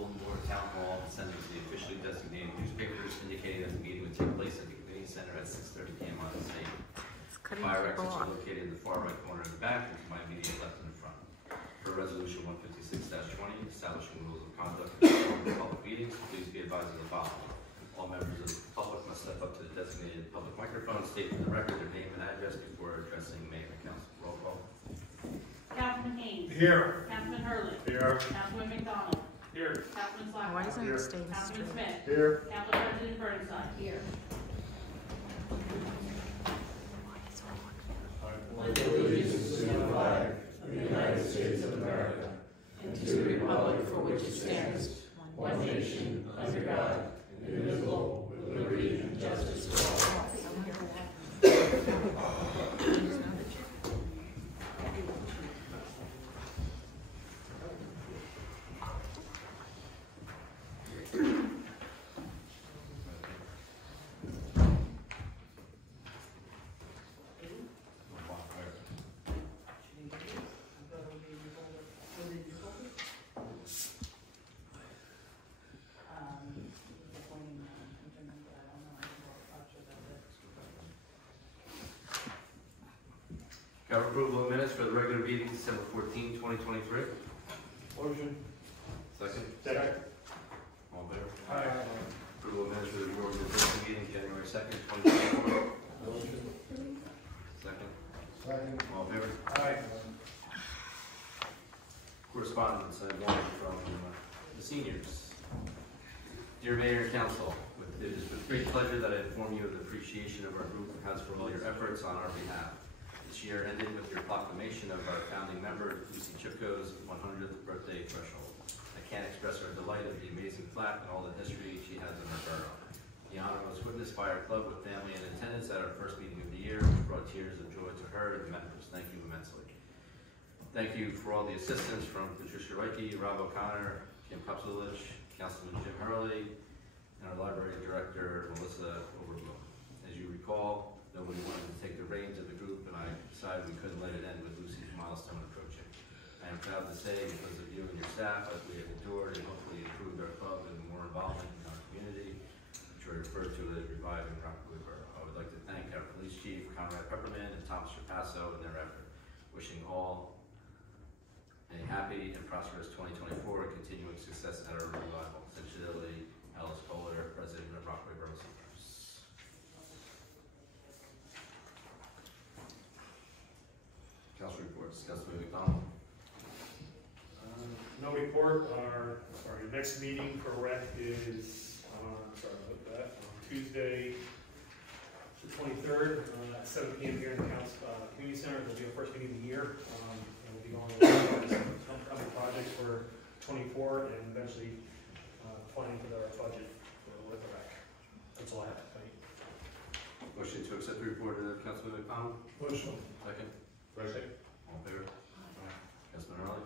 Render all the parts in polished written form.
bulletin board, town hall, and send them to the officially designated newspapers indicating that the meeting would take place at the community center at 6:30 p.m. on this date. Fire exits are located in the far right corner of the back and to my immediate left in the front. For Resolution 156-20, establishing rules of conduct for public meetings, please be advised of the following. All members of the public must step up to the designated public microphone, state for the record their name and address before addressing mayor and council. Roll call. Councilman Haynes. Here. Councilman Hurley. Here. Councilman McDonald. Here. Councilman Slaughter. Why isn't Here. it staying Councilman straight? Smith. Here. Council President Burnside. Here. I pledge allegiance to the flag of the United States of America and to the republic for which it stands, one nation, under God, indivisible, with liberty and justice for all. Got approval of minutes for the regular meeting December 14, 2023. Motion. Second. Second. All in favor? Aye. Approval of minutes for the reorganization meeting January 2nd, 2024. Motion. Second. Second. All in favor? Aye. Correspondence, I have one from the seniors. Dear Mayor and Council, it is with great pleasure that I inform you of the appreciation of our group has for all your efforts on our behalf. This year ended with your proclamation of our founding member, Lucy Chipko's 100th birthday threshold. I can't express our delight of the amazing plaque and all the history she has in our borough. The honor was witnessed by our club with family in attendance at our first meeting of the year, which brought tears of joy to her and the members. Thank you immensely. Thank you for all the assistance from Patricia Reike, Rob O'Connor, Kim Kupselich, Councilman Jim Hurley, and our library director, Melissa Overbloom. As you recall, nobody wanted to take the reins of the group, and I decided we couldn't let it end with Lucy's milestone approaching. I am proud to say, because of you and your staff, as we have endured and hopefully improved our club and more involvement in our community, which we refer to as reviving Rockaway Borough. I would like to thank our police chief, Conrad Pepperman, and Thomas Trapasso in their effort. Wishing all a happy and prosperous 2024 and continuing success at our revival. Sincerely, Alice Kohler, President of Rockaway Borough Seniors. Council reports. Councilman McDonald. No report. Our next meeting for rec is on Tuesday, the 23rd at 7 p.m. here in the community center. It'll be our first meeting of the year. And we'll be going over some upcoming projects for 24 and eventually planning for our budget for the rec. That's all I have to tell you. Motion to accept the report of Councilman McDonald. Motion. Second. Second. All in favor? Councilman Hurley.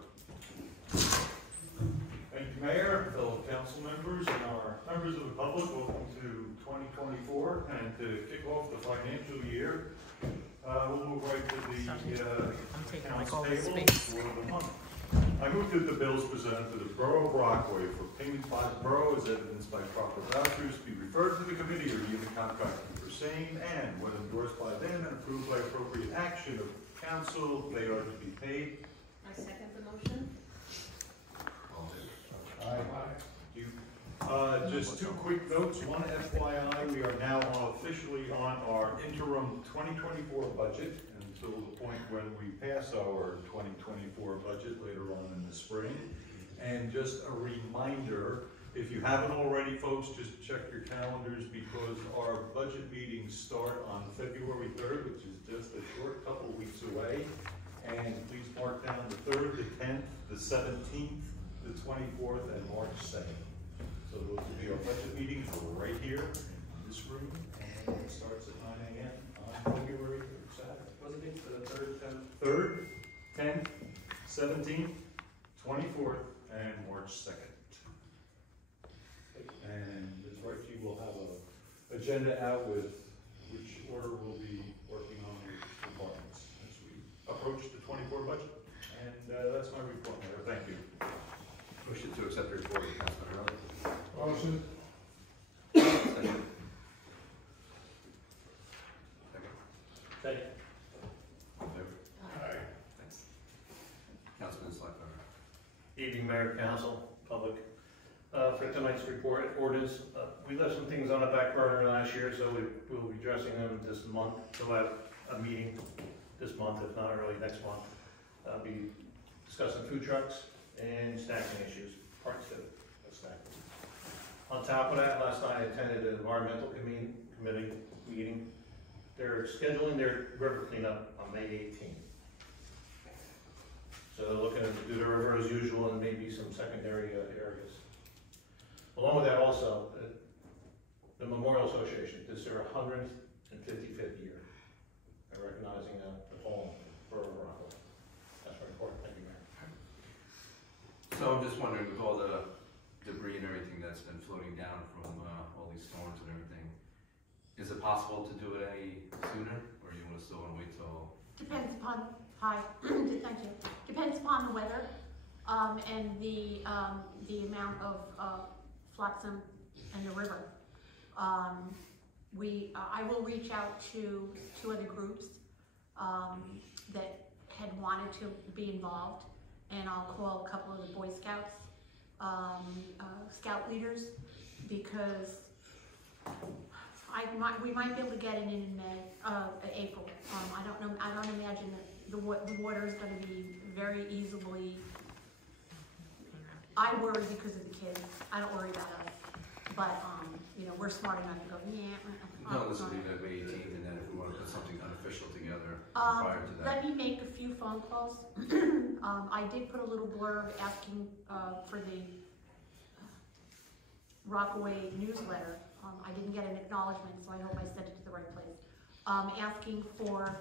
Thank you, Mayor, fellow council members, and our members of the public. Welcome to 2024, and to kick off the financial year, we'll move right to the accounts payable for the month. I move that the bills presented to the Borough of Rockaway for payment by the borough as evidenced by proper vouchers be referred to the committee or even contracting for same, and when endorsed by them and approved by appropriate action of council, they are to be paid. I second the motion. All in favor? Thank you. Just two quick notes. One FYI, we are now officially on our interim 2024 budget until the point when we pass our 2024 budget later on in the spring. And just a reminder, if you haven't already, folks, just check your calendars because our budget meetings start on February 3rd, which is just a short couple weeks away. And please mark down the 3rd, the 10th, the 17th, the 24th, and March 2nd. So those will be our budget meetings right here in this room, and it starts at 9 a.m. on February 3rd, Saturday. What's the date for the 3rd, 10th, 17th, 24th, and March 2nd. And Ms. Reich will have an agenda out with which order we'll be working on the departments as we approach the 24 budget. And that's my report, Mayor. Thank you. Motion to accept the report of Councilman Motion. Second. Second. Second. All in favor? Aye. Thanks. Councilman Slackbar. Evening, Mayor, Council, public. For tonight's report, ordinance, we left some things on the back burner last year, so we will be addressing them this month. So we'll have a meeting this month, if not early next month. Be discussing food trucks and snacking issues, part 2 of snacking. On top of that, last night I attended an environmental committee meeting. They're scheduling their river cleanup on May 18th. So they're looking to do the river as usual and maybe some secondary areas. Along with that also, the Memorial Association, this is their 155th year. They're recognizing the poem for Rockaway. That's very important. Thank you, Mayor. So I'm just wondering, with all the debris and everything that's been floating down from all these storms and everything, is it possible to do it any sooner, or you still want to wait till? Depends upon, hi, thank you. Depends upon the weather, and the amount of flotsam in the river. I will reach out to 2 other groups that had wanted to be involved, and I'll call a couple of the Boy Scouts, scout leaders, because we might be able to get it in April. I don't know. I don't imagine that the water is going to be very easily. I worry because of the kids. I don't worry about us, but you know, we're smart enough to go. Yeah. No, this will be the May 18th, and then if we want to put something unofficial together prior to that. Let me make a few phone calls. I did put a little blurb asking for the Rockaway newsletter. I didn't get an acknowledgement, so I hope I sent it to the right place. Asking for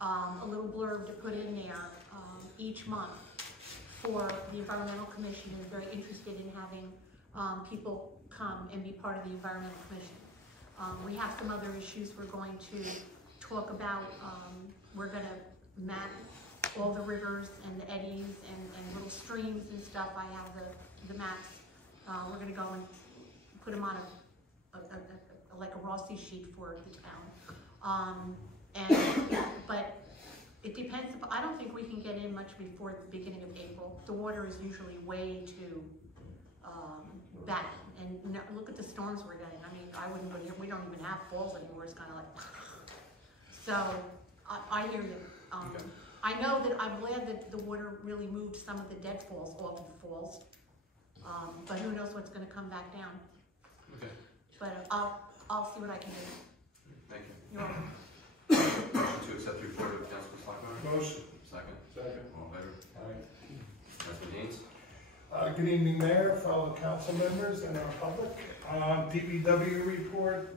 a little blurb to put in there each month for the Environmental Commission, who is very interested in having people come and be part of the Environmental Commission. We have some other issues we're going to talk about. We're going to map all the rivers and the eddies and little streams and stuff. I have the maps. We're going to go and put them on like a Rossi sheet for the town. But it depends. I don't think we can get in much before the beginning of April. The water is usually way too bad. And no, look at the storms we're getting. I mean, I wouldn't go here. We don't even have falls anymore. It's kind of like. So I hear you. Okay. I know that I'm glad that the water really moved some of the dead falls off of the falls. But who knows what's going to come back down. Okay. But I'll see what I can do. Thank you. You're welcome. Motion to accept the report of Councilman Slackbar. Motion. Second. Second. All in favor? Aye. Councilman Haynes. Good evening, Mayor, fellow council members, and our public. DPW report.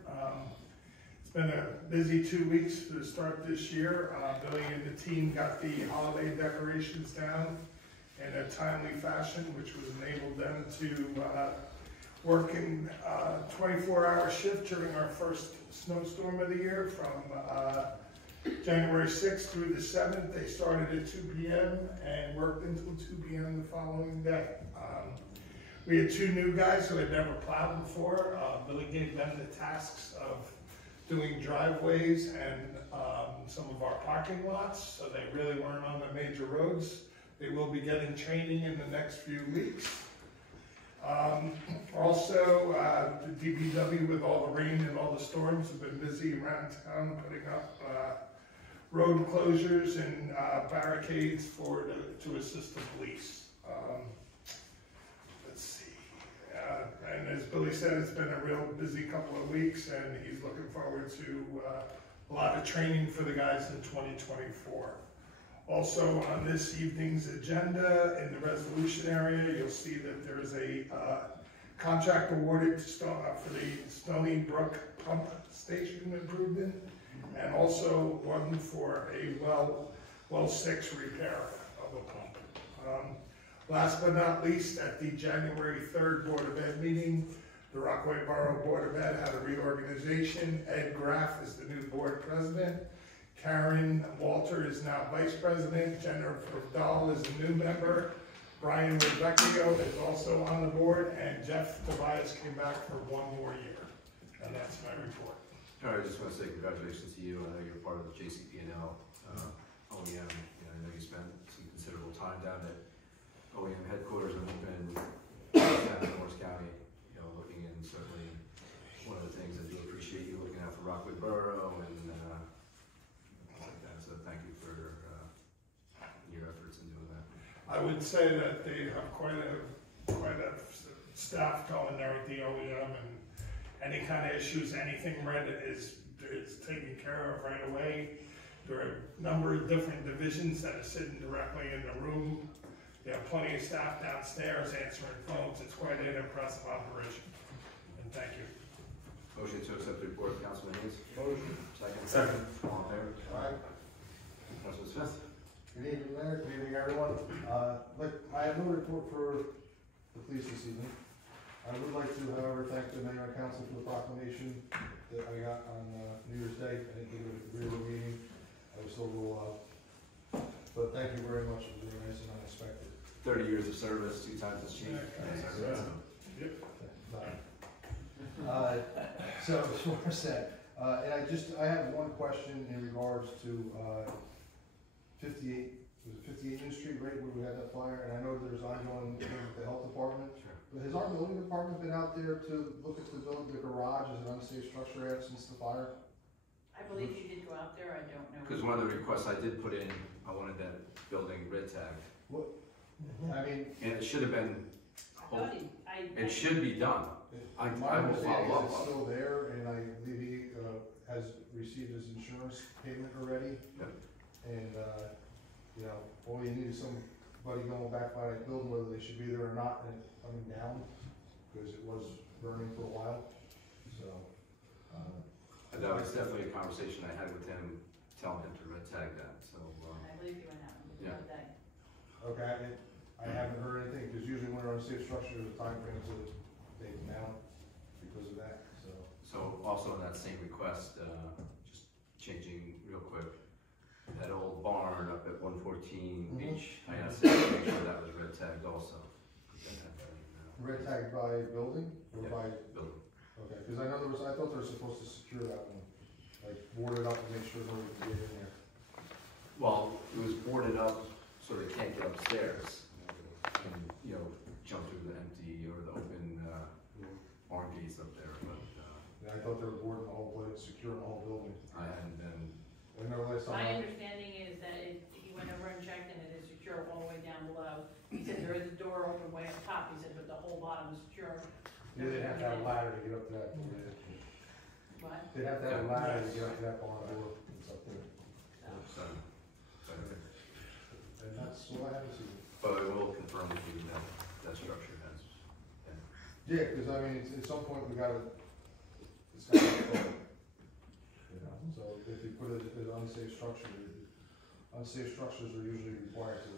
It's been a busy 2 weeks to start this year. Billy and the team got the holiday decorations down in a timely fashion, which was enabled them to work in 24-hour shift during our first snowstorm of the year from January 6th through the 7th. They started at 2 p.m. and worked until 2 p.m. the following day. We had 2 new guys who had never plowed before. Billy gave them the tasks of doing driveways and some of our parking lots, so they really weren't on the major roads. They will be getting training in the next few weeks. Also, the DPW, with all the rain and all the storms, have been busy around town putting up road closures and barricades to assist the police. Let's see. And as Billy said, it's been a real busy couple of weeks, and he's looking forward to a lot of training for the guys in 2024. Also, on this evening's agenda, in the resolution area, you'll see that there is a contract awarded for the Stony Brook Pump Station improvement, and also one for a well 6 repair of a pump. Last but not least, at the January 3rd Board of Ed meeting, the Rockaway Borough Board of Ed had a reorganization. Ed Graff is the new board president. Karen Walter is now vice president. Jennifer Dahl is a new member. Brian Rebecchio is also on the board, and Jeff Tobias came back for 1 more year. And that's my report. All right, I just want to say congratulations to you. I know you're part of the JCP&L OEM. You know, I know you spent some considerable time down at OEM headquarters and in Morris County, you know, looking in. Certainly one of the things I do appreciate you looking out for Rockaway Borough and like that. So thank you for your efforts in doing that. I would say that they have quite a staff going there at the OEM, and any kind of issues, anything red is taken care of right away. There are a number of different divisions that are sitting directly in the room. They have plenty of staff downstairs answering phones. It's quite an impressive operation. And thank you. Motion to accept the report of Councilman Hayes. Motion. Second. All in favor? Aye. Councilman Smith. Good evening, Mayor. Good evening, everyone. Look, I have no report for the police this evening. I would like to, however, thank the mayor and council for the proclamation that I got on New Year's Day. I didn't think it was a real meeting. I was still a little, but thank you very much. It was very nice and unexpected. 30 years of service, 2 times as chief. Yep. So as far as that, and I have one question in regards to 58 New Street, right, where we had that fire, and I know there's ongoing thing with the health department. Sure. But has our building department been out there to look at the building, the garage as an unsafe structure yet since the fire? I believe you did go out there, I don't know. Because one of the requests I did put in, I wanted that building red tagged. What, I mean, And it should have been, I thought it should be done. I my will understanding follow is it's up. still there, and I believe he has received his insurance payment already. Yep. And, you know, all you need is somebody going back by that building, whether they should be there or not, and coming down, because it was burning for a while, so. That was definitely a conversation I had with him, telling him to red tag that, so. I believe you went out and Yeah. did that. Okay, I haven't heard anything, because usually when they're on safe structure, there's a time frame to take them down because of that, so. So also in that same request, just changing real quick, that old barn up at 114 Beach, I asked him to make sure that was red tagged also. Red tagged by building, or Yeah. by, Building. okay, because I thought they were supposed to secure that one, like board it up and make sure nobody can get in there. Well, it was boarded up so they can't get upstairs and, you know, jump through the empty or the open barn gates up there, but Yeah, I thought they were boarding the whole place, securing the whole building. I hadn't been, I know last time. My understanding is that he went over and checked and it is secure all the way down below. He said there is a door open way up top, he said, but the whole bottom is secure. Yeah, they'd have to have a ladder to get up to that. What? They'd have to have a ladder to get up to that barn door, it's up there. so, And that's all I have to see. but I will confirm with you that that structure has. Yeah, because I mean, at some point we gotta, it's gotta be full. You know, so if you put it as unsafe structure, unsafe structures are usually required to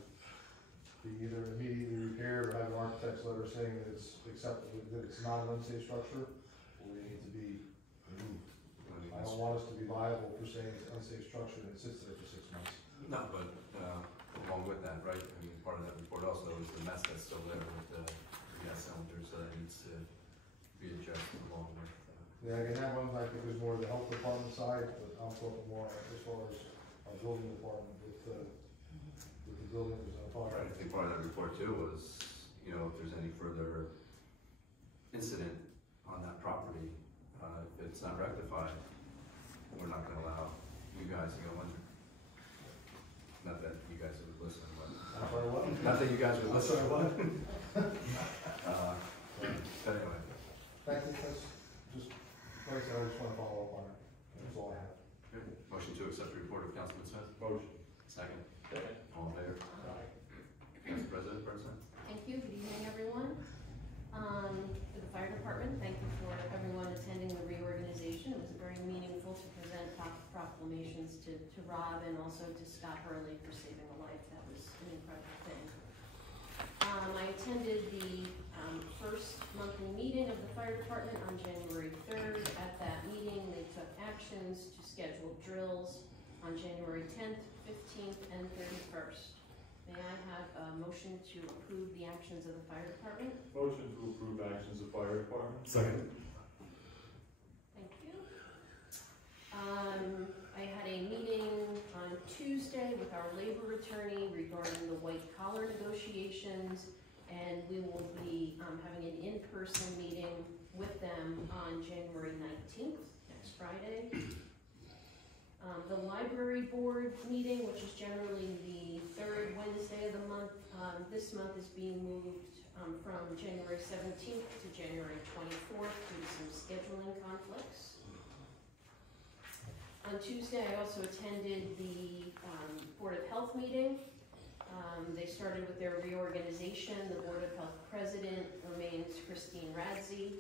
be either immediately repaired or have an architect's letter saying that it's acceptable, that it's not an unsafe structure, or they need to be removed. I don't want us to be liable for saying it's an unsafe structure and it sits there for 6 months. No, but along with that, right, I mean, part of that report also is the mess that's still there with the gas cylinders, so that needs to be addressed along with. Yeah, again, that one I think is more the health department side, but I'm talking more as far as our building department with the building that was on fire. Right, I think part of that report too was, you know, if there's any further incident on that property, if it's not rectified, we're not gonna allow you guys to go under. Not that you guys would listen, but, I'm sorry, what? not that you guys would I'm listen. sorry, what? But anyway, That's just, like I said, I just wanna follow up on it, that's all I have. good. Motion to accept the report of Councilman Smith. Motion. Second. All in favor? Council President Bernstein. Thank you, good evening, everyone. For the fire department, thank you for everyone attending the reorganization. It was very meaningful to present proclamations to Rob and also to Scott Hurley for saving a life. That was an incredible thing. I attended the first monthly meeting of the fire department on January 3rd. At that meeting, they took actions to schedule drills on January 10th, 15th, and 31st. May I have a motion to approve the actions of the fire department? Motion to approve actions of fire department. Second. Thank you. I had a meeting on Tuesday with our labor attorney regarding the white collar negotiations, and we will be having an in-person meeting with them on January 19th, next Friday. The library board meeting, which is generally the third Wednesday of the month, this month is being moved from January 17th to January 24th due to some scheduling conflicts. On Tuesday, I also attended the Board of Health meeting. They started with their reorganization. The Board of Health President remains Christine Radzi.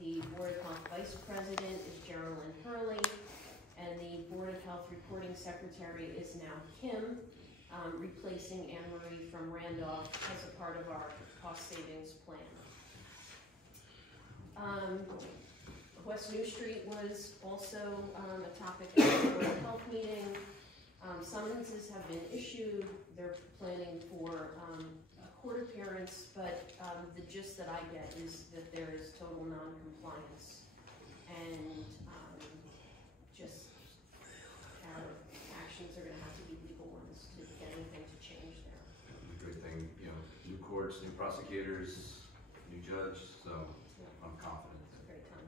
The Board of Health Vice President is Geraldine Hurley. And the Board of Health Reporting Secretary is now Kim, replacing Anne Marie from Randolph as a part of our cost savings plan. West New Street was also a topic at the Board of Health meeting. Summonses have been issued. They're planning for a court appearance, but the gist that I get is that there is total non-compliance, and just our actions are going to have to be legal ones to get anything to change there. The great thing, you know, new courts, new prosecutors, new judge, so I'm confident. It's a great time.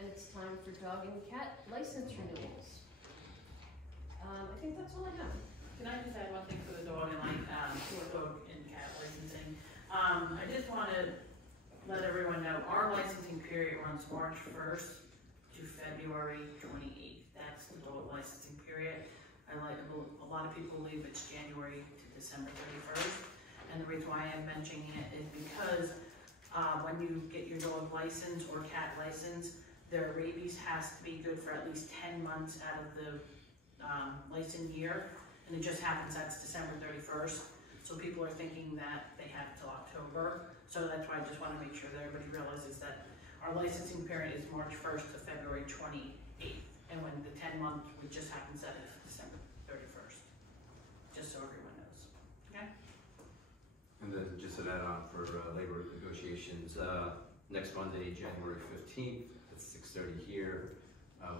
And it's time for dog and cat license renewals. I think that's all I have. Can I just add one thing for the dog and for dog and cat licensing? I just want to let everyone know our licensing period runs March 1st to February 28th. That's the dog licensing period. A lot of people believe it's January to December 31st. And the reason why I'm mentioning it is because when you get your dog license or cat license, their rabies has to be good for at least 10 months out of the license year. And it just happens that's December 31st. So people are thinking that they have till October. So that's why I just want to make sure that everybody realizes that our licensing period is March 1st to February 28th. And when the 10-month, it just happens that it's December 31st. Just so everyone knows. Okay? And then just to add on for labor negotiations, next Monday, January 15th at 6:30 here,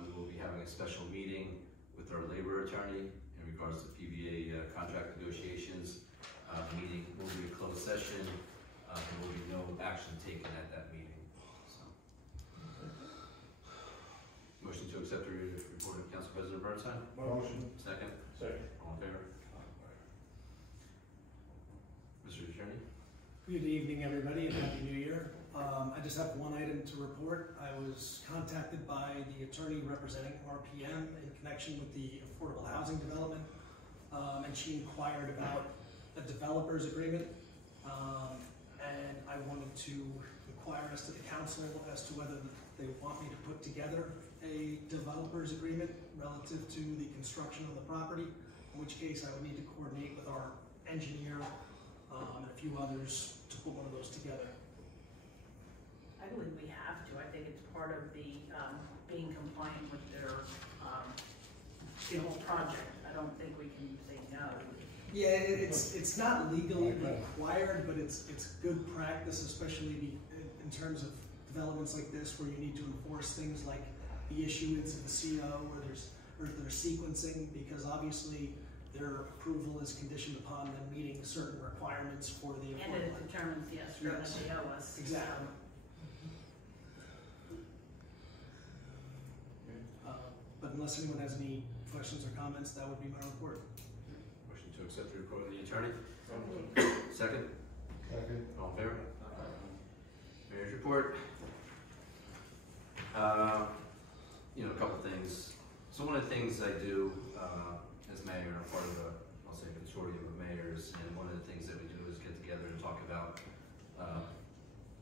we will be having a special meeting with our labor attorney in regards to PBA contract negotiations. The meeting will be a closed session. There will be no action taken at that meeting. So, motion to accept the report of Council President Bernstein. Motion. Second. Second. All in favor? Mr. Attorney. Good evening, everybody, and Happy New Year. I just have one item to report. I was contacted by the attorney representing RPM in connection with the affordable housing development, and she inquired about a developer's agreement, and I wanted to inquire as to the council as to whether they want me to put together a developer's agreement relative to the construction of the property, in which case I would need to coordinate with our engineer and a few others to put one of those together. I believe we have to. I think it's part of the being compliant with their the whole project. I don't think we can say no. Yeah, it's not legally required, but it's good practice, especially in terms of developments like this where you need to enforce things like the issuance of the CO or their sequencing, because obviously their approval is conditioned upon them meeting certain requirements for the And it determines the escrow that they owe us. Exactly. But unless anyone has any questions or comments, that would be my report. Motion to accept the report of the attorney. Second. Second. All in favor? Mayor's report. You know, a couple things. So one of the things I do as mayor, I'm part of a, I'll say, consortium of mayors, and one of the things that we do is get together and talk about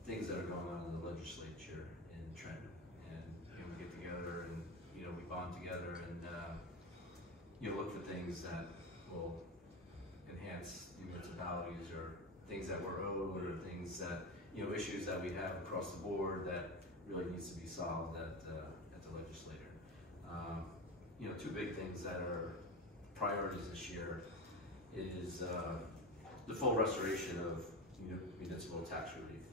things that are going on in the legislature in Trenton. And you know, we get together and you know, we bond together and you know, look for things that will enhance municipalities or things that we're owed or things that, you know, issues that we have across the board that really needs to be solved at the legislature. You know, two big things that are priorities this year is the full restoration of municipal tax relief.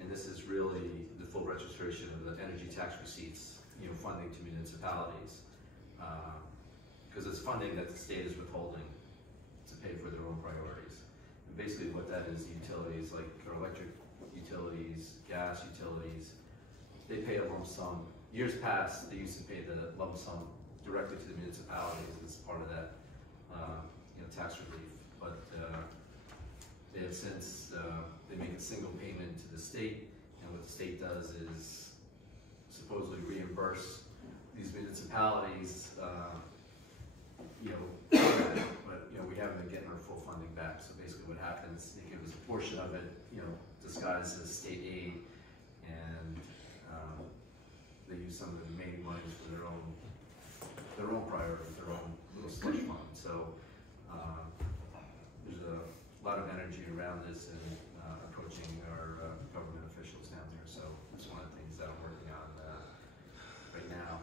And this is really the full restoration of the energy tax receipts, funding to municipalities. Because it's funding that the state is withholding to pay for their own priorities. And basically what that is, utilities like our electric utilities, gas utilities, they pay a lump sum. Years past, they used to pay the lump sum directly to the municipalities as part of that tax relief. But they have since, they make a single payment to the state, and what the state does is supposedly reimburse these municipalities, but we haven't been getting our full funding back. So basically what happens, they give us a portion of it, disguised as state aid, and they use some of the remaining monies for their own priorities, their own little slush fund. So there's a lot of energy around this and approaching our government officials down there. So it's one of the things that I'm working on right now,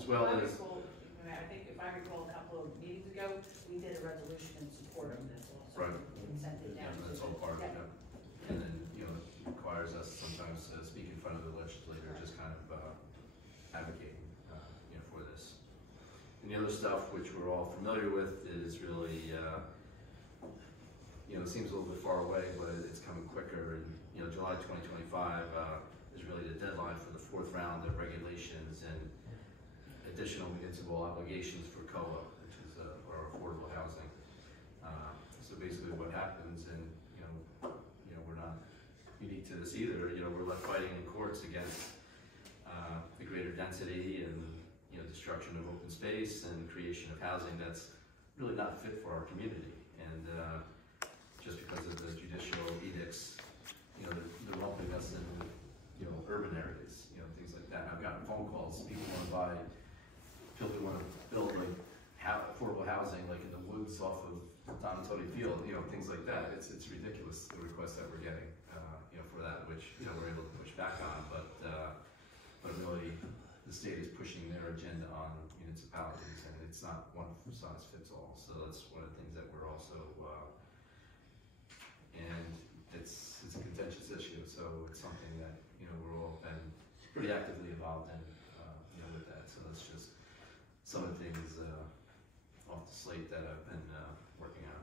as well as. I think if I recall a couple of meetings ago, we did a resolution in support of this also. Right. And sent it down. Yeah, that's all part of it. And then, it requires us sometimes to speak in front of the legislator, just kind of advocating, for this. And the other stuff, which we're all familiar with, is really, it seems a little bit far away, but it's coming quicker. And, July 2025 is really the deadline for the 4th round of regulations and additional municipal obligations for COA, which is or affordable housing. So basically, what happens, and we're not unique to this either. We're left fighting in courts against the greater density and destruction of open space and creation of housing that's really not fit for our community. And just because of the judicial edicts, they're lumping us in urban areas, things like that. I've gotten phone calls. People want to build like affordable housing like in the woods off of Donatoni Field, things like that. It's ridiculous, the requests that we're getting, for that, which we're able to push back on. But really, the state is pushing their agenda on municipalities, and it's not one size fits all. So that's one of the things that we're also, and it's a contentious issue. So it's something that we're all been pretty actively involved in, with that. So that's just some of the things off the slate that I've been working on.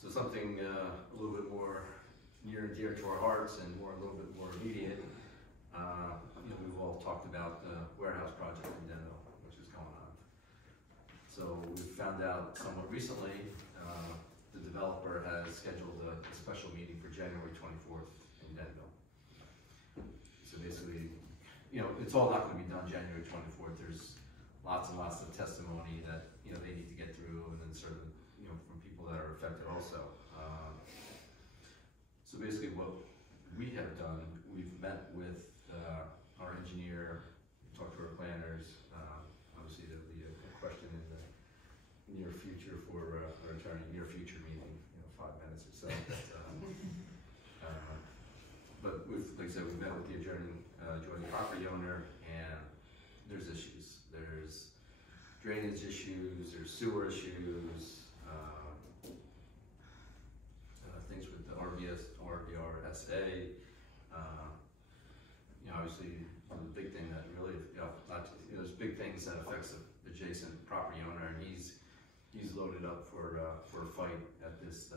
So something a little bit more near and dear to our hearts and a little bit more immediate. We've all talked about the warehouse project in Denville, which is going on. So we found out somewhat recently, the developer has scheduled a special meeting for January 24th in Denville. So basically, it's all not going to be done January 24th. There's lots and lots of testimony that, they need to get through, and then sort of, from people that are affected also. So basically what we have done, we've met with our engineer, talked to our planners. Obviously there'll be a question in the near future for our attorney, near future meeting, 5 minutes or so. But like I said, we've met with the adjoining property owner, and there's issues. There's drainage issues, there's sewer issues, things with the RBRSA. Obviously, the big thing that really, there's big things that affects the adjacent property owner, and he's loaded up for a fight at this,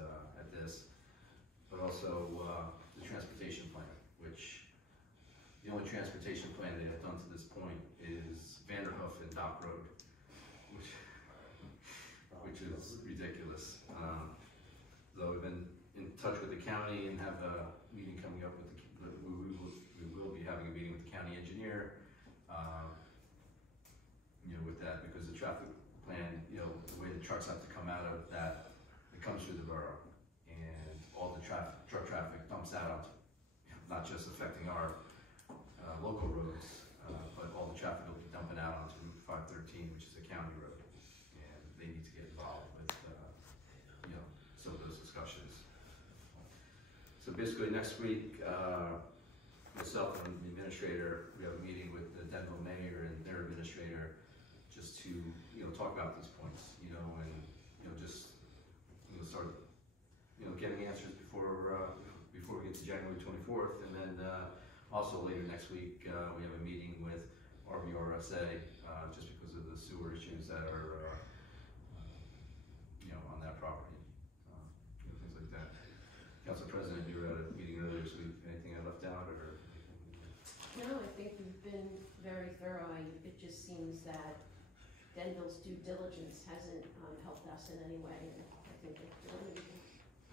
but also the transportation plan, which the only transportation plan they have done to this point is Vanderhoof and Dock Road, which is ridiculous. Though we've been in touch with the county and have a meeting coming up with we will be having a meeting with the county engineer, with that, because the traffic plan, the way the trucks have to come out of that, it comes through the borough, and all the truck traffic dumps out, not just affecting our local roads, but all the traffic will be dumping out onto Route 513, which is a county road, and they need to get involved with, some of those discussions. So basically next week, myself and the administrator, we have a meeting with the Denville mayor and their administrator, just to, talk about these points, and, just, start, getting answers before we get to January 24th. And then also later next week, we have a meeting with RBRSA, just because of the sewer issues that are, on that property, things like that. Council President, you were at a meeting earlier this week. Anything I left out, or? No, I think you've been very thorough. It just seems that Denville's due diligence hasn't helped us in any way, and I think it's really.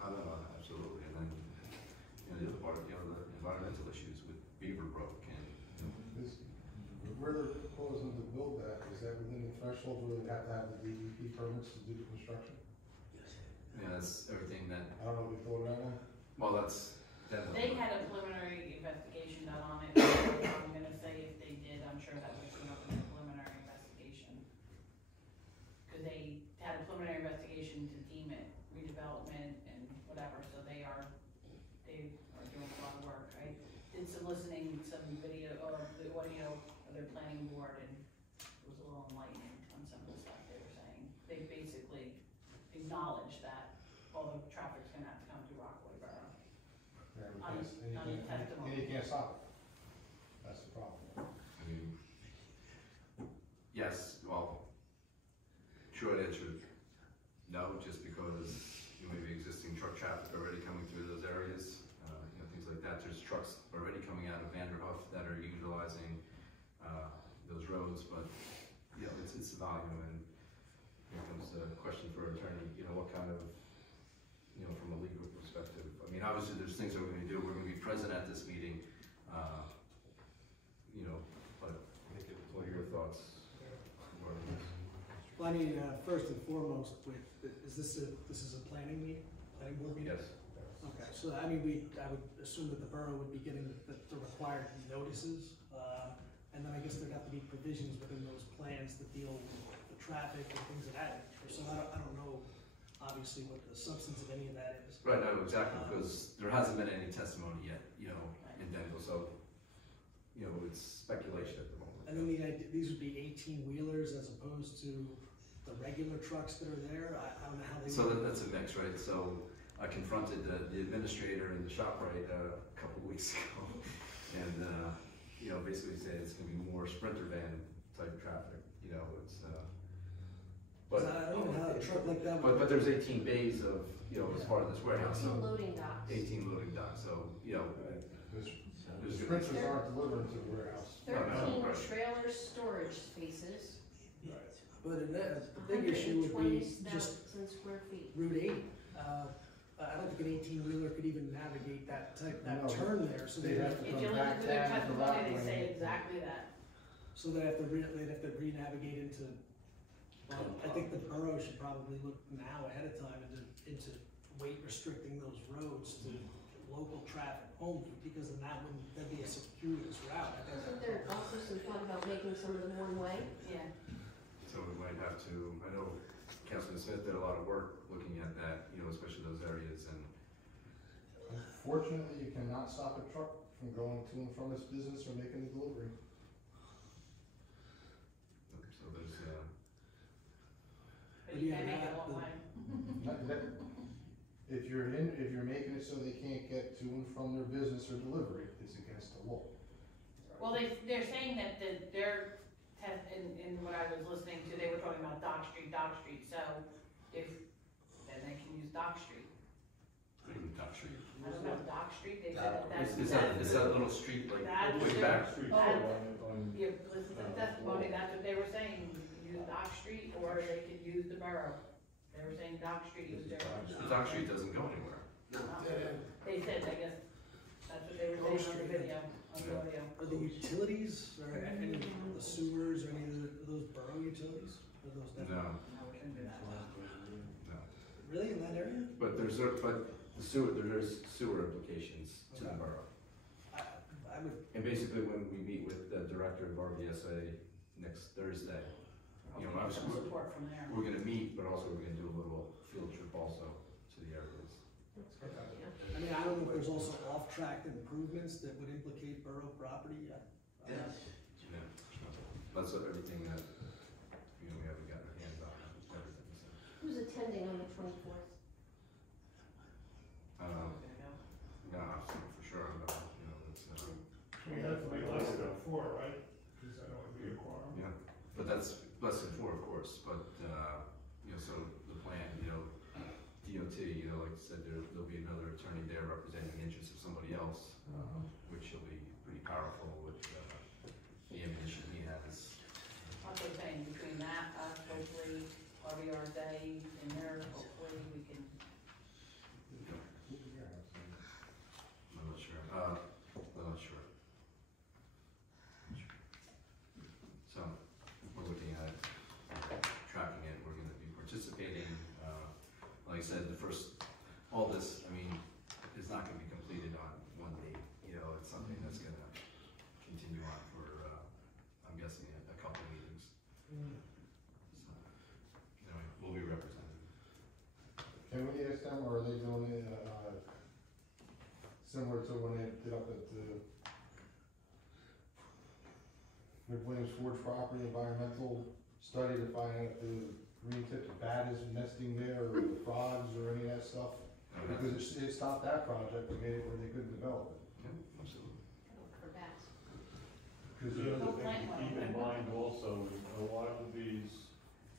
Absolutely. And then, the other part, the environmental issues with Beaverbrook and. Where they're proposing to build that, is that within the threshold where they have to have the DEP permits to do the construction? Yeah, that's everything that. I don't know if you thought of that one. Well, that's. They had a preliminary investigation done on it. I'm gonna say if they did, I'm sure that would come up in a preliminary investigation. Because they had a preliminary investigation to deem it redevelopment and whatever, so they are doing a lot of work. I did some listening, some video, or the audio of their planning board, and it was a little enlightening on some of the stuff they were saying. They basically acknowledged that all the traffic's gonna have to come through Rockaway Borough. And you can't stop it. That's the problem. I mean, yes, well, short answer, no, just because maybe existing truck traffic already coming through those areas, things like that. There's trucks already coming out of Vanderhoof that are utilizing those roads, but it's the volume, and here comes the question for our attorney. What kind of, from a legal perspective. I mean, obviously, there's things that we're going to do. We're going to be present at this meeting, but what are your thoughts? Well, I mean, first and foremost, is this a planning meeting, planning board meeting? Yes. Okay, so I mean, I would assume that the borough would be getting the required notices, and then I guess there'd have to be provisions within those plans that deal with the traffic and things of that nature. So I don't know, obviously, what the substance of any of that is. Right, no, exactly, because there hasn't been any testimony yet, in Denver, so, it's speculation at the moment. And then these would be 18-wheelers as opposed to the regular trucks that are there. I don't know how they. So that's a mix, right? So I confronted the administrator in the ShopRite a couple of weeks ago, and basically said it's going to be more Sprinter van type traffic. It's. But I don't know how a truck like that. But there's 18 bays of as part of this warehouse. 18 So loading docks. 18 loading docks. So The sprinters aren't delivered to the warehouse. 13 right. trailer storage spaces. But the big issue would be just 120,000 square feet. Route 8. I don't think an 18-wheeler could even navigate that No. turn there. So They'd have to If come you listen back to their down to testimony, they Rockaway. say exactly that. So they'd have to re-navigate into. Well, I think the borough should probably look now ahead of time into weight restricting those roads to local traffic only, because then that'd be a circuitous route. Isn't there also some thought about making some of them one way? Yeah. So we might have to. I know Councilman Smith did a lot of work looking at that. Especially those areas and. Unfortunately, you cannot stop a truck from going to and from its business or making a delivery. So there's. But you can't make it one way. If you're making it so they can't get to and from their business or delivery, it's against the law. Well, they're saying that their test, in what I was listening to, they were talking about Dock Street, so then they can use Dock Street. Dock Street. I don't know, Dock Street, they said that's. Is that little street like That's way their- back? Yeah, listen to the testimony, that's what they were saying, use Dock Street, or they could use the borough. They were saying Dock Street was their. The Dock Street doesn't go anywhere. They said, I guess, that's what they were saying on the video, on the audio. Are the utilities, or any of the sewers, or any of those borough utilities? Are those definitely? No, No, we shouldn't do that. no. Really, in that area? But there's sewer implications to the borough. I would. And basically, when we meet with the director of RBSA next Thursday, obviously Some support from there. we're gonna meet, but also we're gonna do a little field trip also to the areas. I mean, I don't know if there's also off-track improvements that would implicate borough property. Yeah. That's everything that said there'll be another attorney there representing the interests of somebody else, which will be pretty powerful with the ammunition he has. I'm just saying, between that, hopefully, RBR Day in there, hopefully we can. I'm not sure. I'm not sure. So, we're looking at tracking it. We're going to be participating. Like I said, all this, I mean, is not going to be completed on one day. You know, it's something that's going to continue on for, I'm guessing, a couple meetings. So, anyway, we'll be representing. Can we ask them, or are they doing it, similar to when they did up at the McWilliams Forge property, environmental study to find out if the green-tipped bat is nesting there, or the frogs, or any of that stuff? Because it stopped that project and made it where they couldn't develop it. Yeah, absolutely. Look for bats. Because the other thing to keep in mind also, is a lot of these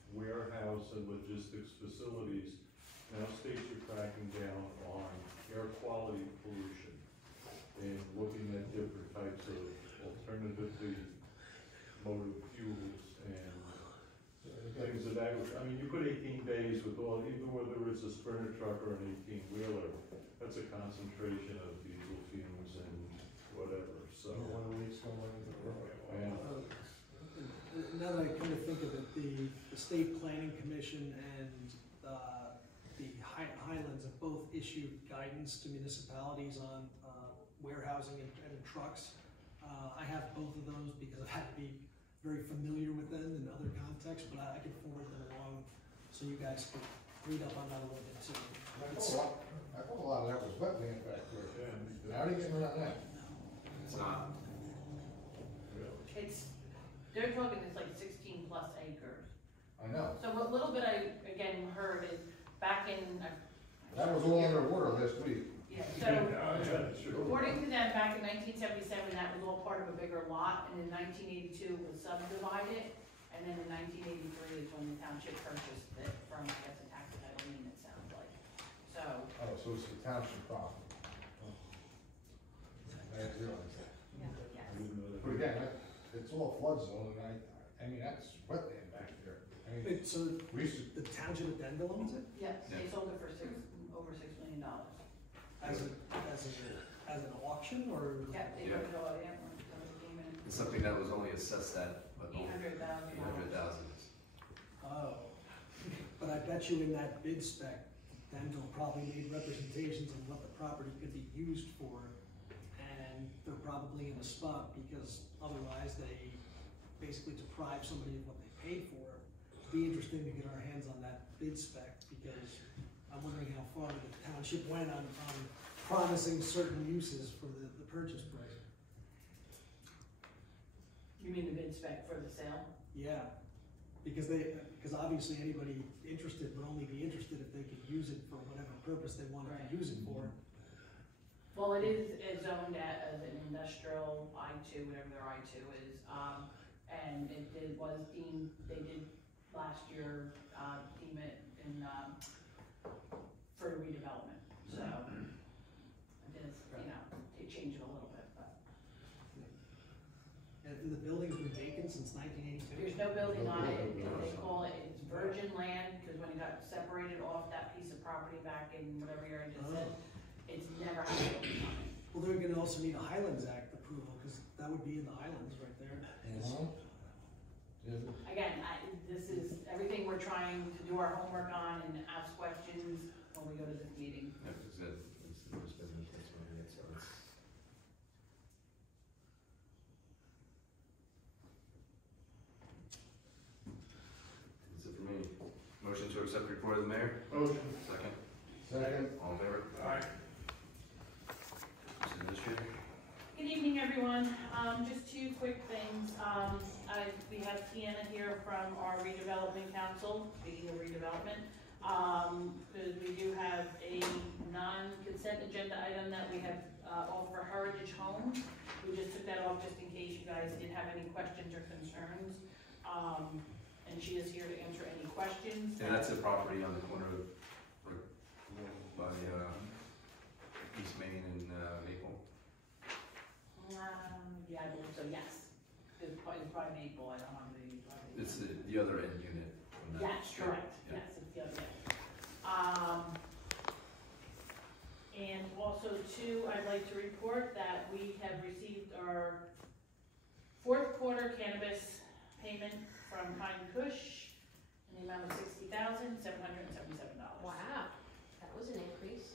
warehouse and logistics facilities, now states are cracking down on air quality pollution and looking at different types of alternatively motor fuels and things of that. I mean, you put 18 bays with all, even whether it's a Sprinter truck or an 18-wheeler, that's a concentration of diesel fumes and whatever, so. One of the weeks going into the road. Yeah. Now that I come to think of it, the State Planning Commission and the Highlands have both issued guidance to municipalities on warehousing and trucks. I have both of those because I've had to be very familiar with them in other contexts, but I can forward them along so you guys can read up on that a little bit too. I thought a lot of that was wetland back there. Yeah. How are you getting around that? It's not. They're talking it's like 16 plus acres. I know. So what little bit I, again, heard is back in. That was all underwater last week. Yeah, so according to them, back in 1977, that was all part of a bigger lot, and in 1982 it was subdivided, and then in 1983 is when the township purchased it from, I guess, a tax title lien, it sounds like. So. Oh, so it's the township property. I didn't realize that. Yes. But again, it's all flood zone, and I mean, that's wetland back there. I mean, Wait, so we used to, the township of Denville owns it Yes, they sold it for over $6 million. as an auction, or? Yeah, they Yeah. put it all in, somebody came in. It's something that was only assessed at, but $800,000. 800,000. Oh, but I bet you in that bid spec, Denville probably made representations of what the property could be used for, and they're probably in a spot because otherwise they basically deprive somebody of what they paid for. It'd be interesting to get our hands on that bid spec, because I'm wondering how far the township went on promising certain uses for the purchase price. You mean the bid spec for the sale? Yeah, because obviously anybody interested would only be interested if they could use it for whatever purpose they wanted to use it for. Well, it is zoned as an industrial I2, whatever their I2 is, and was deemed, they did last year, deem it in, for redevelopment, so it is, it changed a little bit, but. And the building's been vacant since 1982? There's no building on it, they call it, it's virgin land, because when it got separated off that piece of property back in whatever year I just said, it's never had a building on it. Well, they're gonna also need a Highlands Act approval, because that would be in the Highlands right there. Again, this is everything we're trying to do our homework on and ask questions when we go to this meeting. Yeah, because it's the first business that's running it, so it's. That's it for me. Motion to accept report of the mayor? Motion. Second? Second. All in favor? Aye. Mr. Administrator? Good evening, everyone. Just two quick things. We have Tiana here from our redevelopment council, speaking of redevelopment. Because we do have a non-consent agenda item that we have all for Heritage Homes. We just took that off just in case you guys did have any questions or concerns. And she is here to answer any questions. And that's a property on the corner of by East Main and Maple. Yeah, I believe so, yes. It's probably Maple, I don't want to be. It's the other end unit from that. Yes, street. correct, Yeah. yes, it's the other end. And also too, I'd like to report that we have received our fourth quarter cannabis payment from Pine Kush in the amount of $60,777. Wow, that was an increase.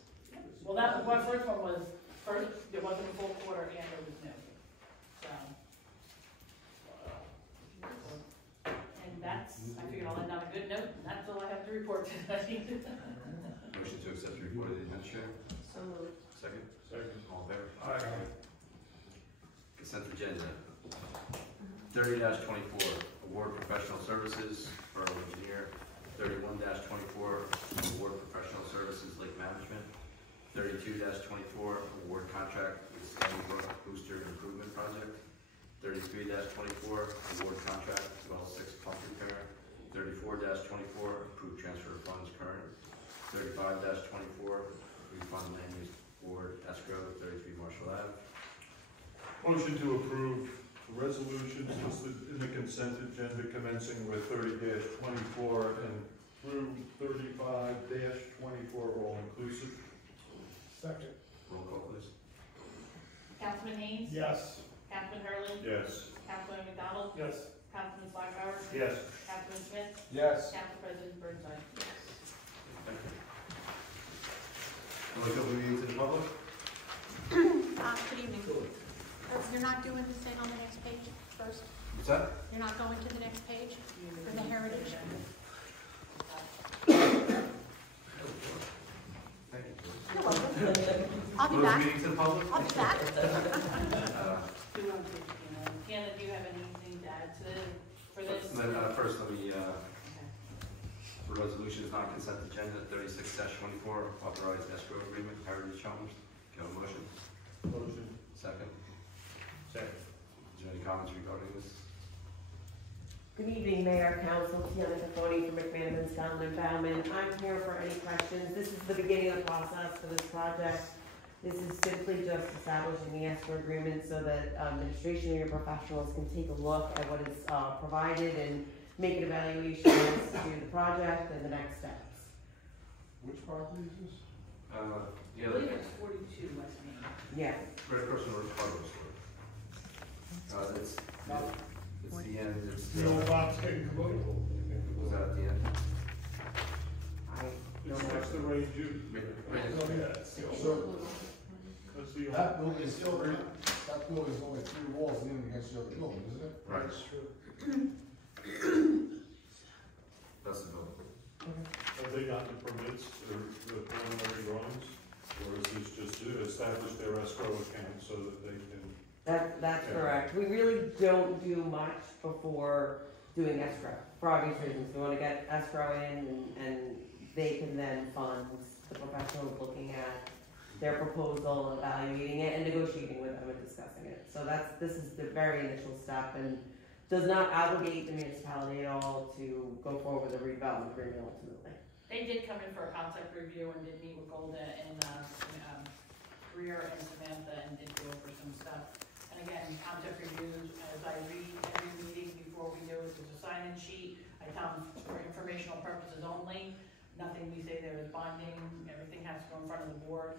Well, that, my first one was, first, it wasn't a full quarter and it was new, so. And that's, I figured I'll end on a good note, and that's all I have to report tonight. Motion to accept the report of the administrator. So moved. Second. Second. All in favor? Aye. Consent agenda. 30-24, award professional services for engineer. 31-24, award professional services lake management. 32-24, award contract with Stony Brook Booster Improvement Project. 33-24, award contract well 6 pump repair. 34-24, approved transfer of funds current. 35-24, refund land use board escrow 33 Marshall Ave. Motion to approve the resolutions listed in the consent agenda commencing with 30-24 and through 35-24, all inclusive. Second. Roll call, please. Councilman Haynes? Yes. Councilman Hurley? Yes. Councilman McDonald? Yes. Councilman Blackout? Yes. Councilman Smith? Yes. Council President Burnside? Thank you. Would like to open the meeting to the public? Good evening. You're not doing the thing on the next page first? What's that? You're not going to the next page for the heritage? Thank you. You're welcome. I'll be Close the back. meeting to the public? I'll be back. Deanna, do you have anything to add to, for this? First, let me, Okay. for resolutions non-consent agenda 36-24, authorized escrow agreement, Heritage Homes. Can I have a motion? Motion. Second. Second. Is there any comments regarding this? Good evening, Mayor, Council, Tiana Cafoni from McManaman, Scanlon, and Bauman. I'm here for any questions. This is the beginning of the process for this project. This is simply just establishing the escrow agreement so that administration and your professionals can take a look at what is provided and make an evaluation as to the project and the next steps. Which property is this? I Yeah, believe it's 42 West Main. Yeah. Red Person or hardware store. It's the end, it's The old box getting convertible. was that at the end? What's the range you? Oh, yeah, it's the old. So, That's the that building is still, that building is only 3 walls leaning against the other building, isn't it? Right. That's true. That's the building. Have they gotten permits or the preliminary drawings? Or is this just to establish their escrow account so that they can? That's correct. We really don't do much before doing escrow, for obvious reasons. We want to get escrow in and they can then fund the professionals looking at their proposal, evaluating it, and negotiating with them and discussing it. So this is the very initial step and does not obligate the municipality at all to go forward with a redevelopment agreement ultimately. They did come in for a concept review and did meet with Golda and Greer and Samantha and did go over some stuff. And again, concept reviews, as I read every meeting before we do it, there's a sign-in sheet. I tell them for informational purposes only. Nothing we say there is binding. Everything has to go in front of the board.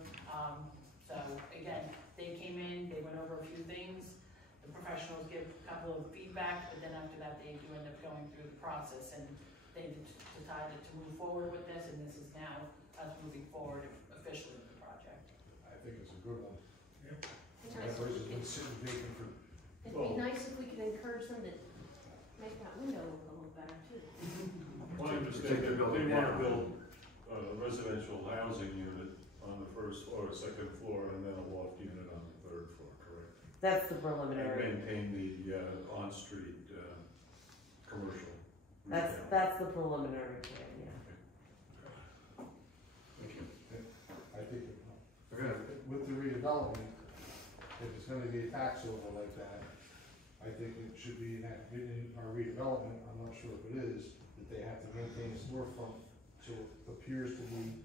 So again, they came in, they went over a few things. The professionals give a couple of feedback, but then after that, they do end up going through the process and they decided to move forward with this, and this is now us moving forward officially with the project. I think it's a good one. It'd That place has been sitting vacant for, be nice if we could encourage them to make that window look a little better too. Well, I understand that they want to build a residential housing unit on the first or second floor and then a loft unit on the third floor, correct? That's the And preliminary. maintain the on-street commercial. That's retail. the preliminary plan, yeah. Thank you. I think, Okay. with the redevelopment, if it's gonna be a tax over like that, I think it should be in our redevelopment, I'm not sure if it is, that they have to maintain a storefront so it appears to be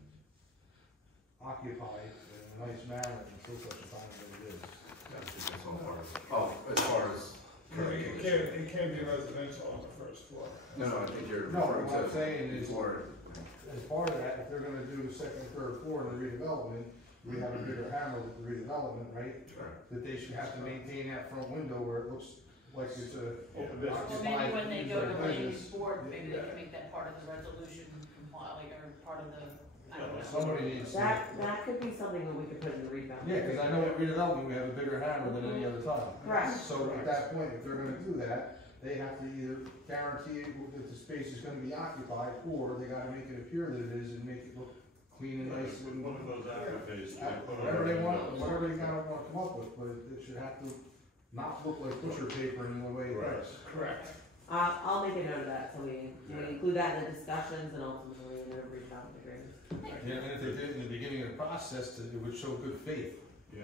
occupied in a nice manner until such a time as it is. That's all part of it. Oh, as far as. It can't be residential on the first floor. No, I think you're No, referring what I'm to saying is, before. as part of that, if they're gonna do second, third floor in the redevelopment, we have a bigger hammer with the redevelopment, right? Correct. That they should have to maintain that front window where it looks like it's a open Yeah. Well, maybe when they go to land business. use board, maybe they can make that part of the resolution comply, or part of the, I don't know. Somebody needs to. That could be something that we could put in the redevelopment. Yeah, cause I know at redevelopment, we have a bigger hammer than any other time. Correct. So at that point, if they're gonna do that, they have to either guarantee that the space is gonna be occupied, or they gotta make it appear that it is and make it look clean and nice. And One of those affidavits. whatever they want, whatever they kinda wanna come up with, but it should have to not look like butcher paper in the way it Right. does. Correct. I'll make a note of that, so we include that in the discussions and ultimately in the redevelopment agreement. Yeah, and if they did in the beginning of the process, it would show good faith. Yeah.